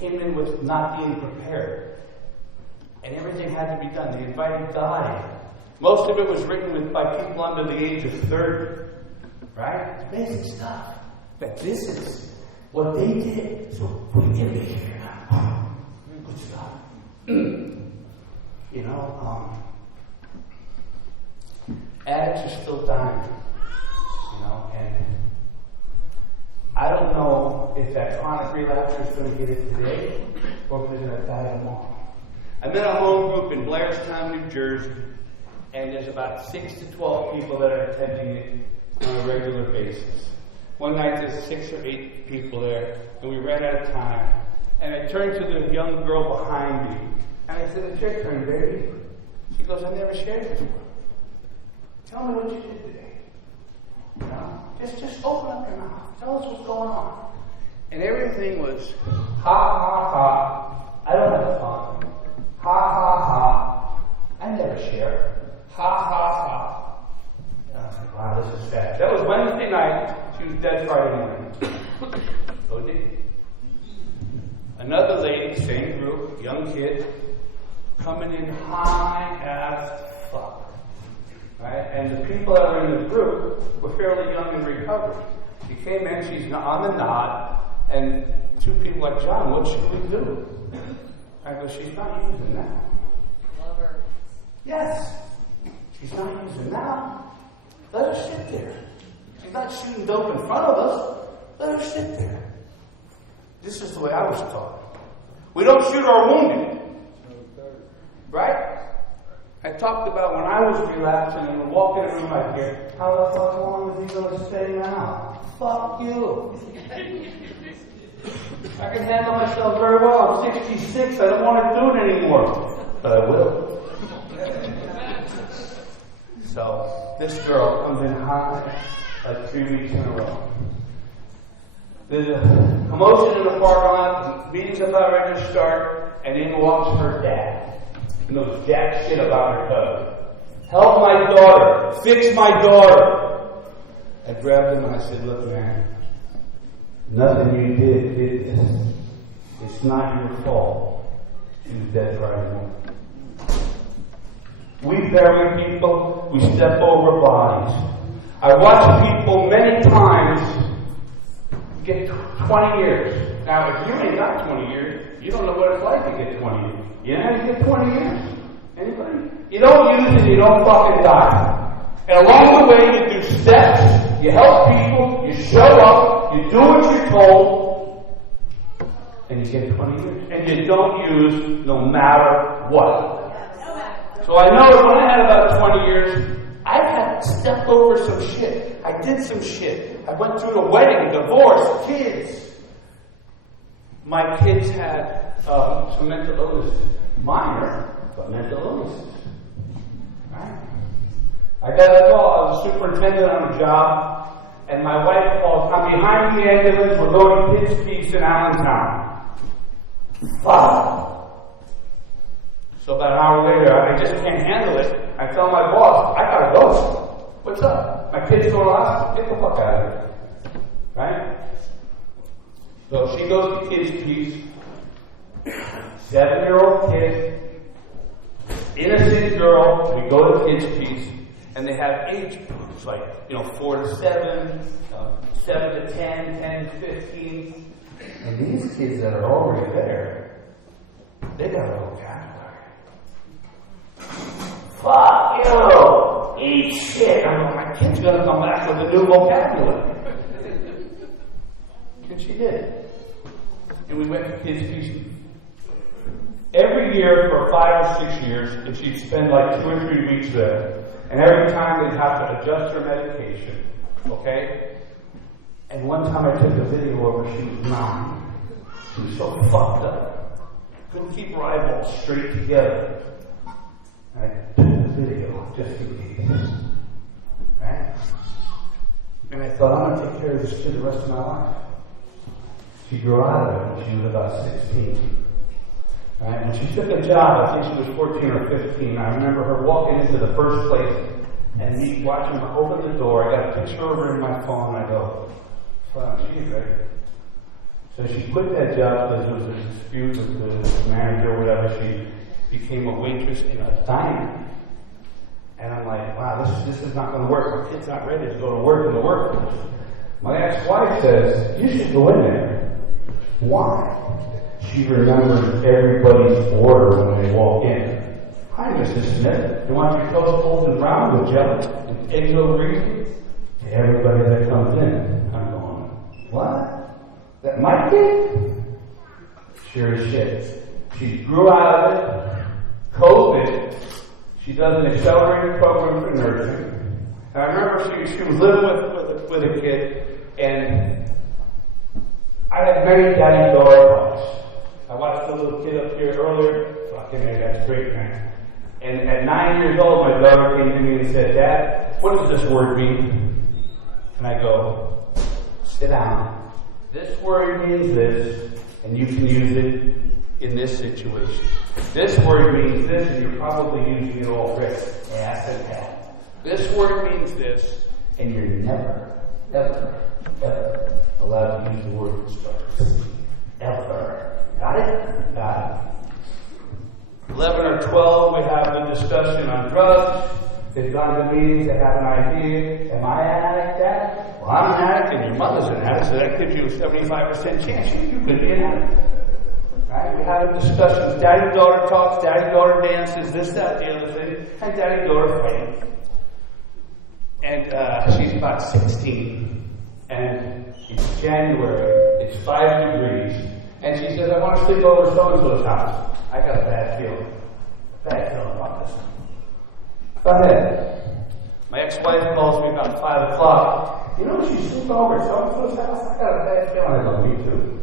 came in with not being prepared. And everything had to be done. They invited God in. Most of it was written by people under the age of 30. Right? It's basic stuff. But this is what they did. So we can be here now. Good stuff. Addicts are still dying. And I don't know if that chronic relapser is going to get it today or if they're going to die tomorrow. I'm in a home group in Blairstown, New Jersey, and there's about 6 to 12 people that are attending it on a regular basis. One night there's 6 or 8 people there, and we ran out of time. And I turned to the young girl behind me, and I said, "It's your turn, baby." She goes, "I never shared before. Tell me what you did today. You know, just open up your mouth. Tell us what's going on." And everything was, ha, ha, ha. I don't have fun. Ha, ha, ha. I never share. Ha, ha, ha. And I was like, wow, this is sad. That was Wednesday night. She was dead Friday morning. OD. Another lady, same group, young kid, coming in high as fuck. Right? And the people that were in the group were fairly young and recovered. She came in, she's on the nod, and 2 people like, "John, what should we do?" I go, "She's not using that." Love her. Yes. She's not using that. Let her sit there. She's not shooting dope in front of us. Let her sit there. This is the way I was taught. We don't shoot our wounded. Right? I talked about when I was relapsing and would walk in a room like here, how the fuck long is he going to stay now? Fuck you. I can handle myself very well. I'm 66. I don't want to do it anymore. But I will. So, this girl comes in high like 3 weeks in a row. There's a commotion in the parking lot, the meeting's about ready to start, and in walks her dad. He knows jack shit about her cousin. "Help my daughter. Fix my daughter." I grabbed him and I said, "Look, man, nothing you did this. It's not your fault. She was dead Friday morning." We bury people, we step over bodies. I watch people many times get 20 years. Now, if you ain't got 20 years, you don't know what it's like to get 20 years. You know how you get 20 years? Anybody? You don't use it, you don't fucking die. And along the way, you do steps, you help people, you show up, you do what you're told, and you get 20 years. And you don't use no matter what. So I know when I had about 20 years, I had stepped over some shit. I did some shit. I went through a wedding, divorce, kids. My kids had some mental illnesses. Minor, but mental illnesses. Right? I got a call. I was a superintendent on a job, and my wife called, "I'm behind the ambulance. We're going to Kids Peace in Allentown." Fuck. So about an hour later, I just can't handle it. I tell my boss, "I gotta go." "What's up?" "My kid's going to the hospital." "Get the fuck out of here." Right? So she goes to Kids Peace. 7-year-old kid, innocent girl. We go to Kids Peace, and they have age groups, like 4 to 7, 7 to 10, 10 to 15. And these kids that are already there, they got a vocabulary. "Fuck you! Eat shit!" I'm like, my kid's gonna come back with a new vocabulary. And she did. And we went to Kids Peace every year for 5 or 6 years, and she'd spend like 2 or 3 weeks there. And every time they'd have to adjust her medication. Okay? And one time I took a video of her, she was 9. She was so fucked up. Couldn't keep her eyeballs straight together. I took the video just in case. Right? And I thought, I'm going to take care of this kid the rest of my life. She grew out of it when she was about 16. Right? When she took a job, I think she was 14 or 15, I remember her walking into the first place and me watching her open the door. I got a picture of her in my phone, and I go, wow, she's ready. So she quit that job because there was a dispute with the manager or whatever. She became a waitress in a diner. And I'm like, wow, this is not going to work. My kid's not ready to go to work in the workforce. My ex-wife says, you should go in there. Why? She remembers everybody's order when they walk in. Hi, Mrs. Smith. You want your toast cold and brown with jelly and eggs over easy? To everybody that comes in. I'm going, what? That my kid? Sure as shit. She grew out of it. COVID. She does an accelerated program for nursing. And I remember she was living with a kid, and I had many daddy-daughter talks. I watched the little kid up here earlier. Fucking hell, that's great, man. And at 9 years old, my daughter came to me and said, "Dad, what does this word mean?" And I go, "Sit down. This word means this, and you can use it in this situation. This word means this, and you're probably using it already. Ass and hell. This word means this, and you're never, ever, ever allowed to use the word starts. Ever. Got it? Got it." 11 or 12, we have the discussion on drugs. They've gone to meetings, they have an idea. Am I an addict, Dad? Well, I'm an addict, and your mother's an addict, so that gives you a 75% chance you could be an addict. Right? We have discussions. Daddy-daughter talks, daddy-daughter dances, this, that, the other thing, and daddy-daughter fighting. And she's about 16, and it's January, it's 5 degrees, and she says, "I want to sleep over so-and-so's house." I got a bad feeling. Bad feeling about this. Go ahead. My ex-wife calls me about 5 o'clock. "You know, she's sleeping over at so-and-so's house. I got a bad feeling." I go, "Me too."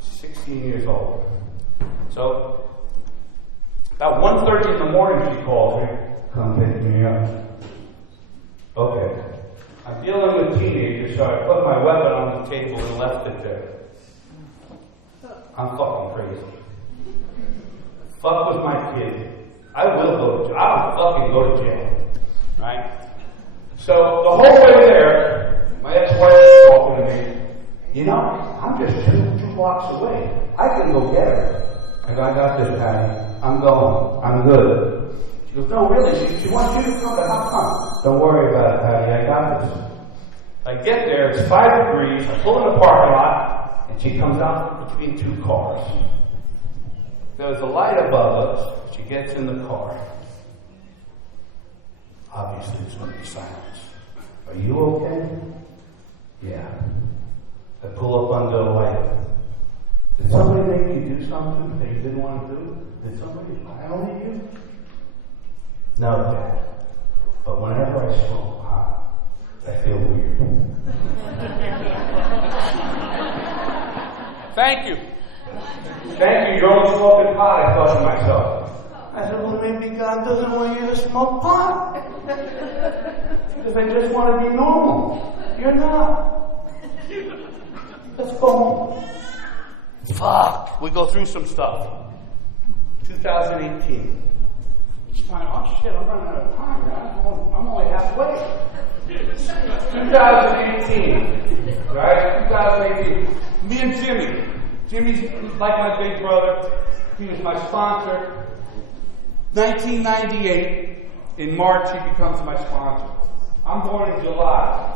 16 years old. So, about 1:30 in the morning, she calls me. "Come pick me up." Okay. I'm dealing with teenagers, so I put my weapon on the table and left it there. I'm fucking crazy. Fuck with my kid. I will go to jail. I'll fucking go to jail. Right? So the whole way there, my ex-wife is talking to me. "You know, I'm just two blocks away. I can go get her." I go, "I got this, Patty. I'm going. I'm good." She goes, "No, really, she wants you to come, but how come?" "Don't worry about it, Patty. I got this." I get there, it's 5 degrees, I pull in the parking lot, and she comes out between two cars. There's a light above us. She gets in the car. Obviously, it's going to be silence. "Are you okay?" "Yeah." I pull up under the light. "Did somebody make you do something that you didn't want to do? Did somebody violate you?" "No, Dad. But whenever I smoke pot, I feel weird." "Thank you. Thank you, you're only smoking pot," I thought to myself. I said, "Well, maybe God doesn't want you to smoke pot. Because I just want to be normal. You're not. Let's go home." Fuck. We go through some stuff. 2018. It's time. Oh shit, I'm running out of time, man. I'm only halfway. 2018. Right? 2018. Me and Jimmy. Jimmy's like my big brother. He was my sponsor. 1998, in March, he becomes my sponsor. I'm born in July.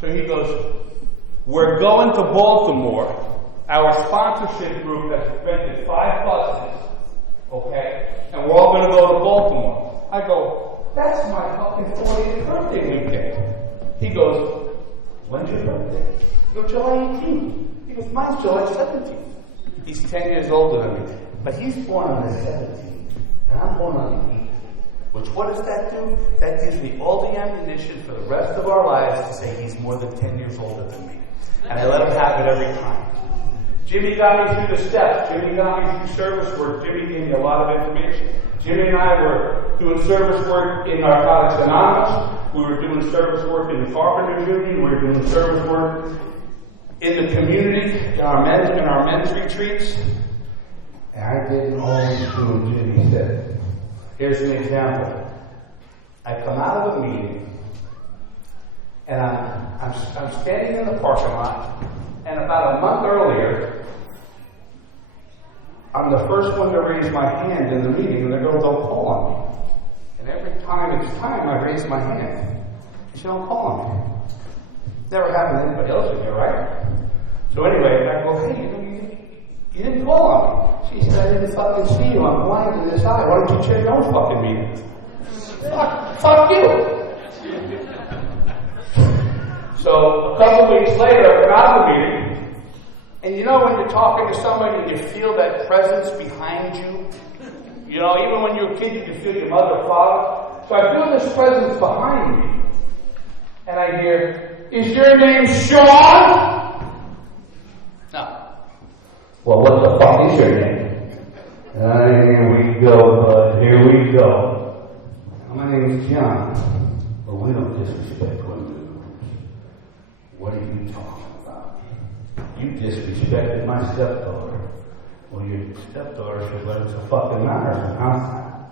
So he goes, "We're going to Baltimore. Our sponsorship group has rented 5 buses, okay? And we're all going to go to Baltimore." I go, "That's my fucking 40th birthday weekend." He goes, "When's your birthday?" I go, "July 18th. He goes, "Mine's July 17th. He's 10 years older than me. But he's born on the 17th, and I'm born on the 8th. Which, what does that do? That gives me all the ammunition for the rest of our lives to say he's more than 10 years older than me. And I let him have it every time. Jimmy got me through the steps. Jimmy got me through service work. Jimmy gave me a lot of information. Jimmy and I were doing service work in Narcotics Anonymous. We were doing service work in the Carpenters Union. We were doing service work in the community, in our men's retreats. And I didn't always do what Jimmy said. Here's an example. I come out of a meeting, and I'm standing in the parking lot, and about a month earlier, I'm the first one to raise my hand in the meeting, and they go, "Don't call on me." And every time it's time, I raise my hand. She don't call on me. Never happened to anybody else in here, right? So anyway, I go, "Hey, you didn't call on me." She said, "I didn't fucking see you. I'm blind in this eye. Why don't you check your own fucking meeting?" Fuck you. So a couple weeks later, I come out of the meeting, and you know when you're talking to somebody and you feel that presence behind you? You know, even when you're a kid, you can feel your mother or father. So I feel this presence behind me. And I hear, is your name Sean? No. Well, what the fuck is your name? Here we go, bud. Here we go. My name's John. But we don't disrespect women. What are you talking about? You disrespected my stepdaughter. Well, your stepdaughter should let us a fucking matter, huh?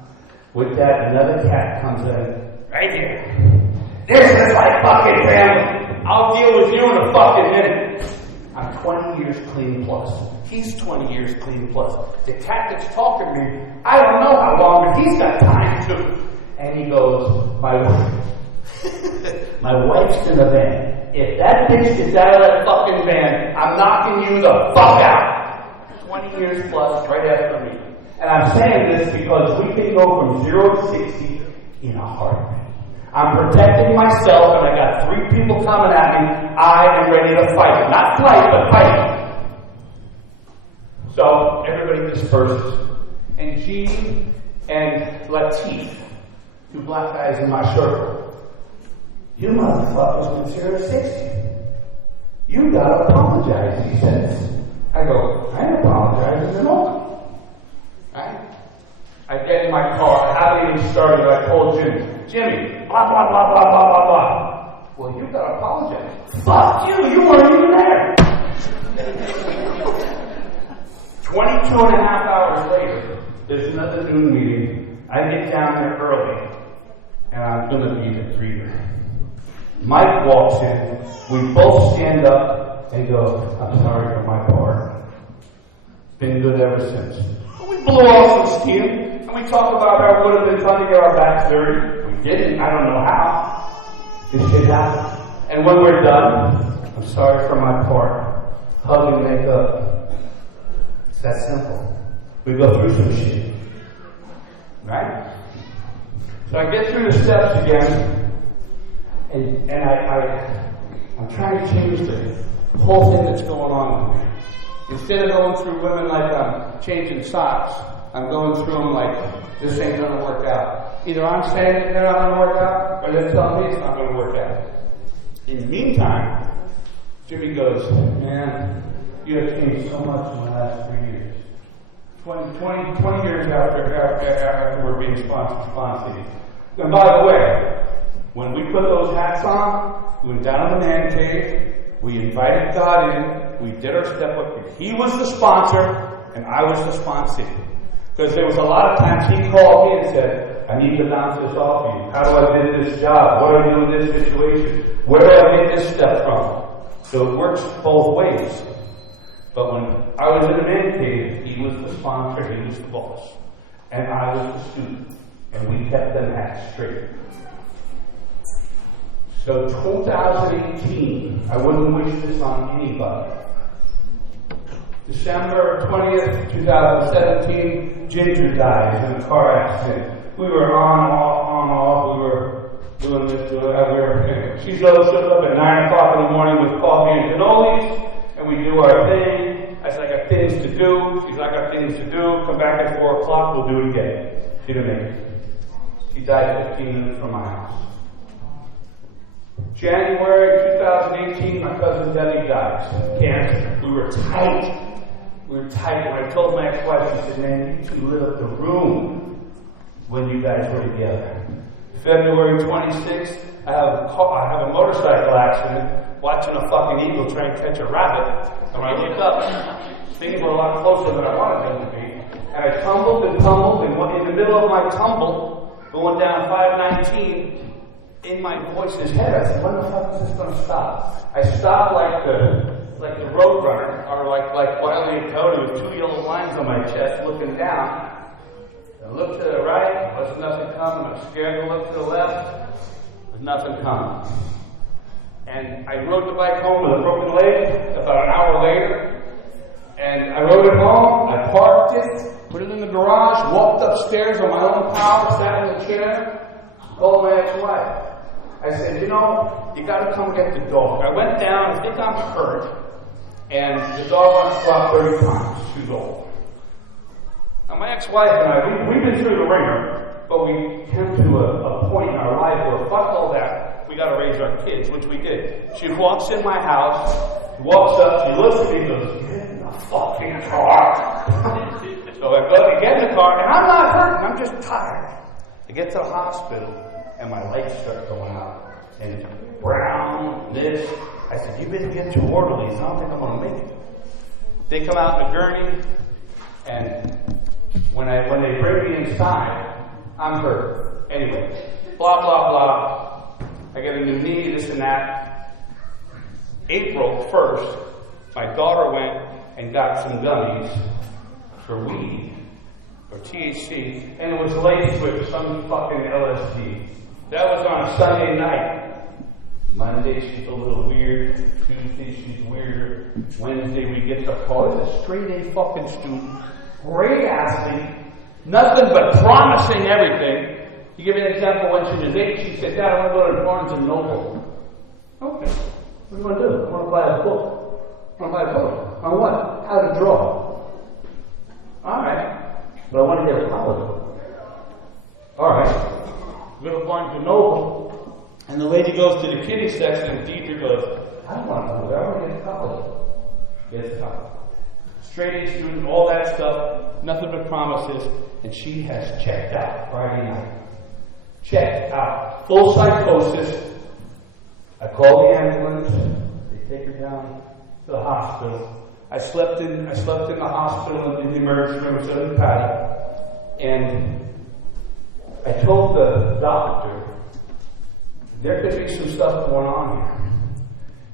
With that, another cat comes in. Right here. This is my fucking family. I'll deal with you in a fucking minute. I'm 20 years clean plus. He's 20 years clean plus. The cat that's talking to me, I don't know how long, but he's got time to. And he goes, my wife's in the van. If that bitch gets out of that fucking van, I'm knocking you the fuck out. 20 years plus, right after me. And I'm saying this because we can go from 0 to 60 in a heartbeat. I'm protecting myself, and I got 3 people coming at me. I am ready to fight. Not fight, but fight. So everybody disperses. And Gene and Latif, 2 black guys in my circle. You motherfuckers went 0 to 60. You gotta apologize, he says. I go, I ain't apologizing at all. Right? I get in my car, I haven't even started, I told Jimmy, blah, blah, blah, blah, blah, blah, blah. Well, you gotta apologize. Fuck you, you weren't even there. 22 and a half hours later, there's another noon meeting. I get down there early, and I'm gonna be the greeter. Mike walks in, we both stand up and go, I'm sorry for my part. Been good ever since. But we blew off some steam, and we talk about how it would have been fun to get our backs dirty. We didn't, I don't know how. This shit happened. And when we're done, I'm sorry for my part. Hug and make up. It's that simple. We go through some shit. Right? So I get through the steps again, and I'm trying to change the whole thing that's going on with me. Instead of going through women like I'm changing socks, I'm going through them like this ain't going to work out. Either I'm saying they're not going to work out, or they're telling me it's not going to work out. In the meantime, Jimmy goes, man, you have changed so much in the last 3 years. 20 years after we're being sponsored. And by the way, when we put those hats on, we went down to the man cave, we invited God in, we did our step up. He was the sponsor, and I was the sponsee. Because there was a lot of times he called me and said, I need to bounce this off you. How do I get this job? What do I do in this situation? Where do I get this step from? So it works both ways. But when I was in the man cave, he was the sponsor, he was the boss. And I was the student. And we kept them hats straight. So 2018, I wouldn't wish this on anybody. December 20th, 2017, Ginger dies in a car accident. We were on, off, we were doing this, she shows up at 9 o'clock in the morning with coffee and cannolis, and we do our thing. I said, I got things to do. She's like, I got things to do. Come back at 4 o'clock, we'll do it again. She didn't make it. She died 15 minutes from my house. January 2018, my cousin Debbie died. Cancer. We were tight. When I told my ex-wife, she said, man, you two lit up the room when you guys were together. February 26th, I have a motorcycle accident, watching a fucking eagle try and catch a rabbit. And when I looked up, things were a lot closer than I wanted them to be. And I tumbled, and in the middle of my tumble, going down 519, in my voice's head, I said, when the fuck is this going to stop? I stopped like the road runner, or like Wile E. Coyote with 2 yellow lines on my chest, looking down. I looked to the right, there was nothing coming. I was scared to look to the left, there's nothing coming. And I rode the bike home with a broken leg about an hour later. And I rode it home, I parked it, put it in the garage, walked upstairs on my own power, sat in the chair, called my ex-wife. I said, you gotta come get the dog. I went down, I think I'm hurt, and the dog wants to go out 30 times. She's old. Now my ex-wife and I, we've been through the ringer, but we came to a point in our life where fuck all that. We we got to raise our kids, which we did. She walks in my house, walks up, she looks at me and goes, get in the fucking car. So I go to get in the car, and I'm not hurting, I'm just tired. I get to the hospital, and my lights start going out. And it's brown, this. I said, you better get your orderlies, I don't think I'm going to make it. They come out in a gurney, and when they bring me inside, I'm hurt. Anyway, blah, blah, blah. I get a new knee, this and that. April 1st, my daughter went and got some gummies for weed, or THC, and it was laced with some fucking LSD. That was on a Sunday night. Monday, she's a little weird. Tuesday, she's weirder. Wednesday, we get the call. It's a straight-A fucking student. Great athlete. Nothing but promising everything. You give me an example. When she was 8, she said, Dad, I want to go to Barnes & Noble. Okay. What do you want to do? I want to buy a book. I want to buy a book. On what? How to draw. All right. But I want to get a college book. All right. We go to Barnes & Noble. And the lady goes to the kiddie section, and Deidre goes, I don't want to go there. I want to get to college. Gets to college. Straight-A student, all that stuff, nothing but promises, and she has checked out Friday night. Checked out. Full psychosis. I call the ambulance. They take her down to the hospital. I slept in the hospital in the emergency room, so did Patty. And I told the doctor, there could be some stuff going on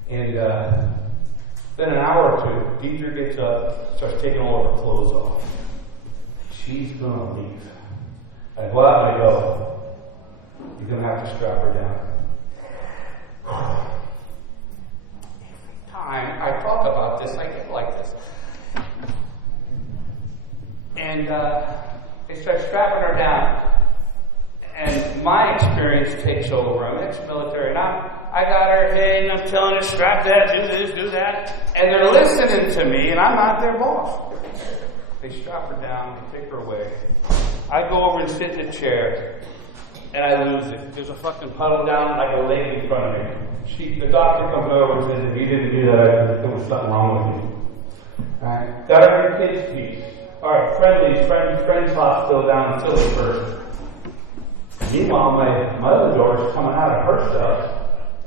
here. And then an hour or two, Deidre gets up, starts taking all of her clothes off. She's going to leave. I go out and I go, you're going to have to strap her down. Every time I talk about this, I get like this. And they start strapping her down. And my experience takes over. I'm ex-military, and I got her head, and I'm telling her, strap that, do this, do that. And they're listening to me, and I'm not their boss. They strap her down, they take her away. I go over and sit in the chair, and I lose it. There's a fucking puddle down like a lake in front of me. The doctor comes over and says, if you didn't do that, there was something wrong with you. Alright, got her kids' piece. Alright, Friends Hospital down in Philly first. Meanwhile, my other daughter is coming out of her stuff,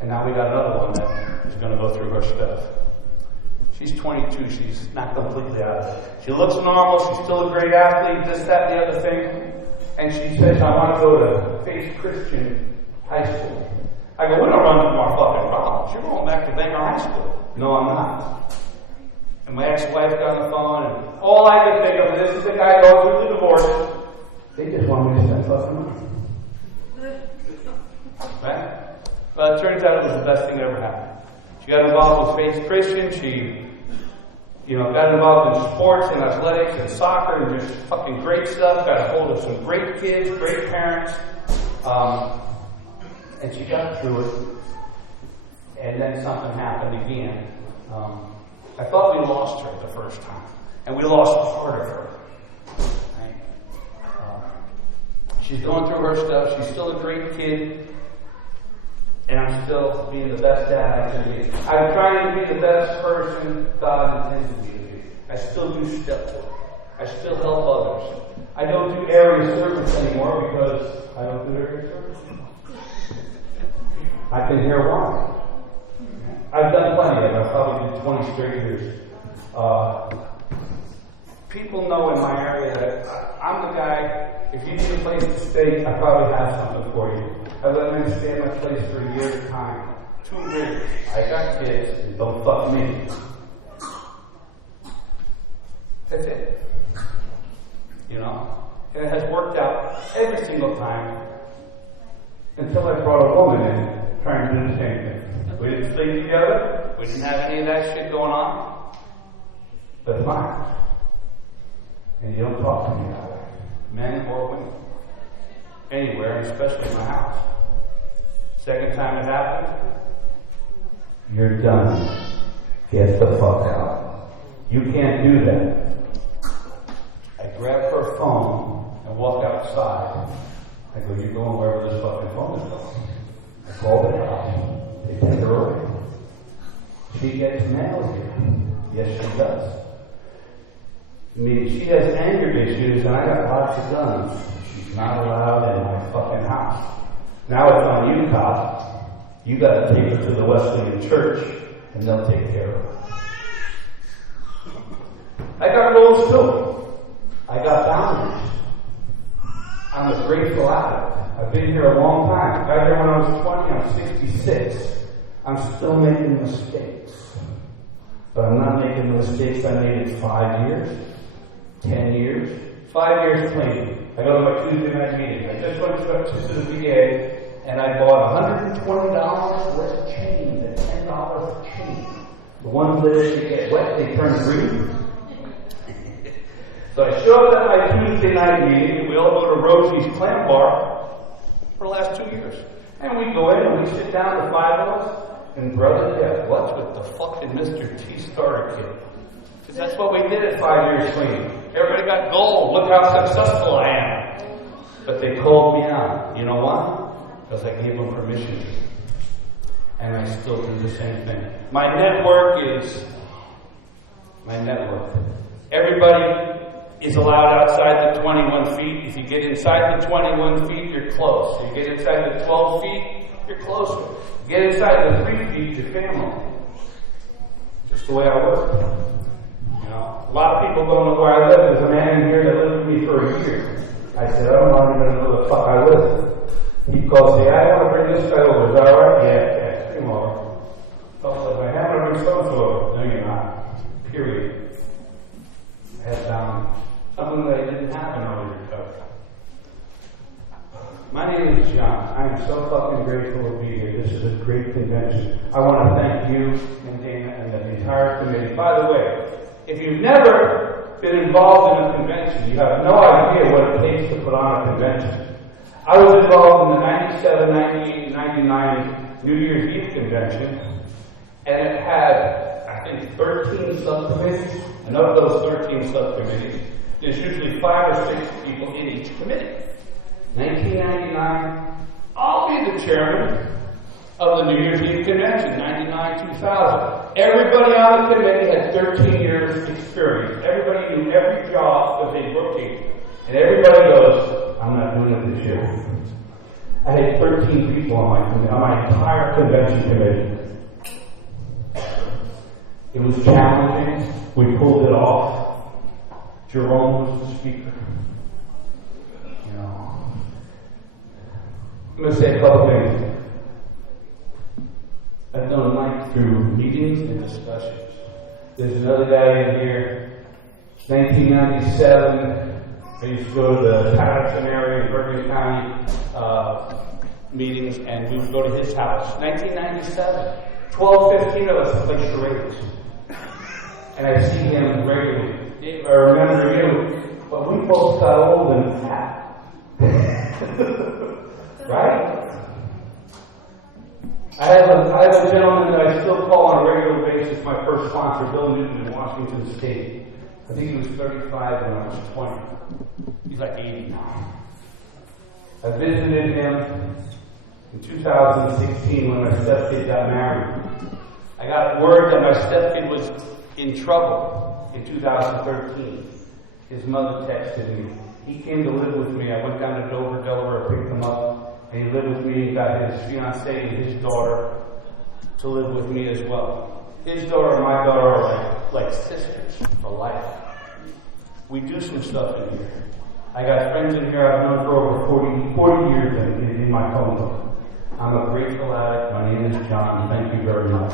and now we got another one that is going to go through her stuff. She's 22. She's not completely out of it. She looks normal. She's still a great athlete, this, that, the other thing. And she says, I want to go to Faith Christian High School. I go, we're not running from our fucking problems. You're going back to Bangor High School. No, I'm not. And my ex-wife got on the phone, and all I could think of, this is the guy going through the divorce. They just want me to spend fucking money. Right? Well, it turns out it was the best thing that ever happened. She got involved with Faith Christian. She, got involved in sports and athletics and soccer and just fucking great stuff. Got a hold of some great kids, great parents. And she got through it. And then something happened again. I thought we lost her the first time. And we lost part of her. Right? She's going through her stuff. She's still a great kid. And I'm still being the best dad I can be. I'm trying to be the best person God intended me to be. I still do step work. I still help others. I don't do area service anymore because I don't do area service anymore. I can hear why. I've done plenty of it. I've probably did 20 straight years. People know in my area that I'm the guy, if you need a place to stay, I probably have something for you. I let them stay at my place for a year's time. 2 years. I got kids, and don't fuck me. That's it. And it has worked out every single time until I brought a woman in trying to do the same thing. We didn't sleep together. We didn't have any of that shit going on. That's mine. And you don't talk to me about it. Men or women. Anywhere, especially in my house. Second time it happened, you're done. Get the fuck out. You can't do that. I grab her phone and walk outside. I go, you're going wherever this fucking phone is going. I call the cops. They take her away. She gets mail here. Yes, she does. I mean, she has anger issues, and I got lots of guns. She's not allowed in my fucking house. Now it's on you, cop. You got to take her to the Wesleyan Church, and they'll take care of her. I got rules too. I got boundaries. I'm a grateful addict. I've been here a long time. I got here when I was 20. I'm 66. I'm still making mistakes. But I'm not making the mistakes I made in 5 years, 10 years, 5 years clean. I go to my Tuesday night meeting. I just went to the VA and I bought $120 worth of chains at $10 a chain. The ones that they get wet, they turn green. So I show up at my Tuesday night meeting, and we all go to Rosie's Clam Bar for the last 2 years. And we go in and we sit down, the 5 of us, and Brother Jeff, what's with the fucking Mr. T Starter Kit? Because that's what we did at 5 years clean. Everybody got gold. Look how successful I am. But they called me out. You know why? Because I gave them permission. And I still do the same thing. My network. Everybody is allowed outside the 21 feet. If you get inside the 21 feet, you're close. If you get inside the 12 feet, you're closer. Get inside the 3 feet, your family. Just the way I work. You know, a lot of people don't know where I live. There's a man in here that lived with me for a year. I said, I don't even know where the fuck I live. He calls me, I want to bring this guy over. Is that all right? Yeah, come over. So I said, I have to bring so-and-so over. No, you're not. Period. Head down. Something that didn't happen over recovery. My name is John. I am so fucking grateful to be here. This is a great convention. I want to thank you and Dana and the entire committee. By the way, if you've never been involved in a convention, you have no idea what it takes to put on a convention. I was involved in the 97, 98, 99 New Year's Eve convention, and it had, I think, 13 subcommittees. And of those 13 subcommittees, there's usually 5 or 6 people in each committee. 1999, I'll be the chairman of the New Year's Eve convention, 99-2000. Everybody on the committee had 13 years experience. Everybody knew every job was a rookie. And everybody goes, I'm not doing it this year. I had 13 people on my entire convention committee. It was challenging. We pulled it off. Jerome was the speaker. You know, I'm going to say a couple things. I've done Mike through meetings and discussions. There's another guy in here. 1997, I used to go to the Patterson area in Bergen County meetings, and we would go to his house. 1997, 12, 15 of us play charades. And I see him regularly. I remember you, but we both got old and fat. Right? I have a gentleman that I still call on a regular basis, my first sponsor, Bill Newton in Washington State. I think he was 35 when I was 20. He's like 80 now. I visited him in 2016 when my stepkid got married. I got word that my stepkid was in trouble in 2013. His mother texted me. He came to live with me. I went down to Dover, Delaware, picked him up, and he lived with me. He got his fiancée and his daughter to live with me as well. His daughter and my daughter are like sisters for life. We do some stuff in here. I got friends in here I've known for over 40 years in my phone book. I'm a grateful addict. My name is John. Thank you very much.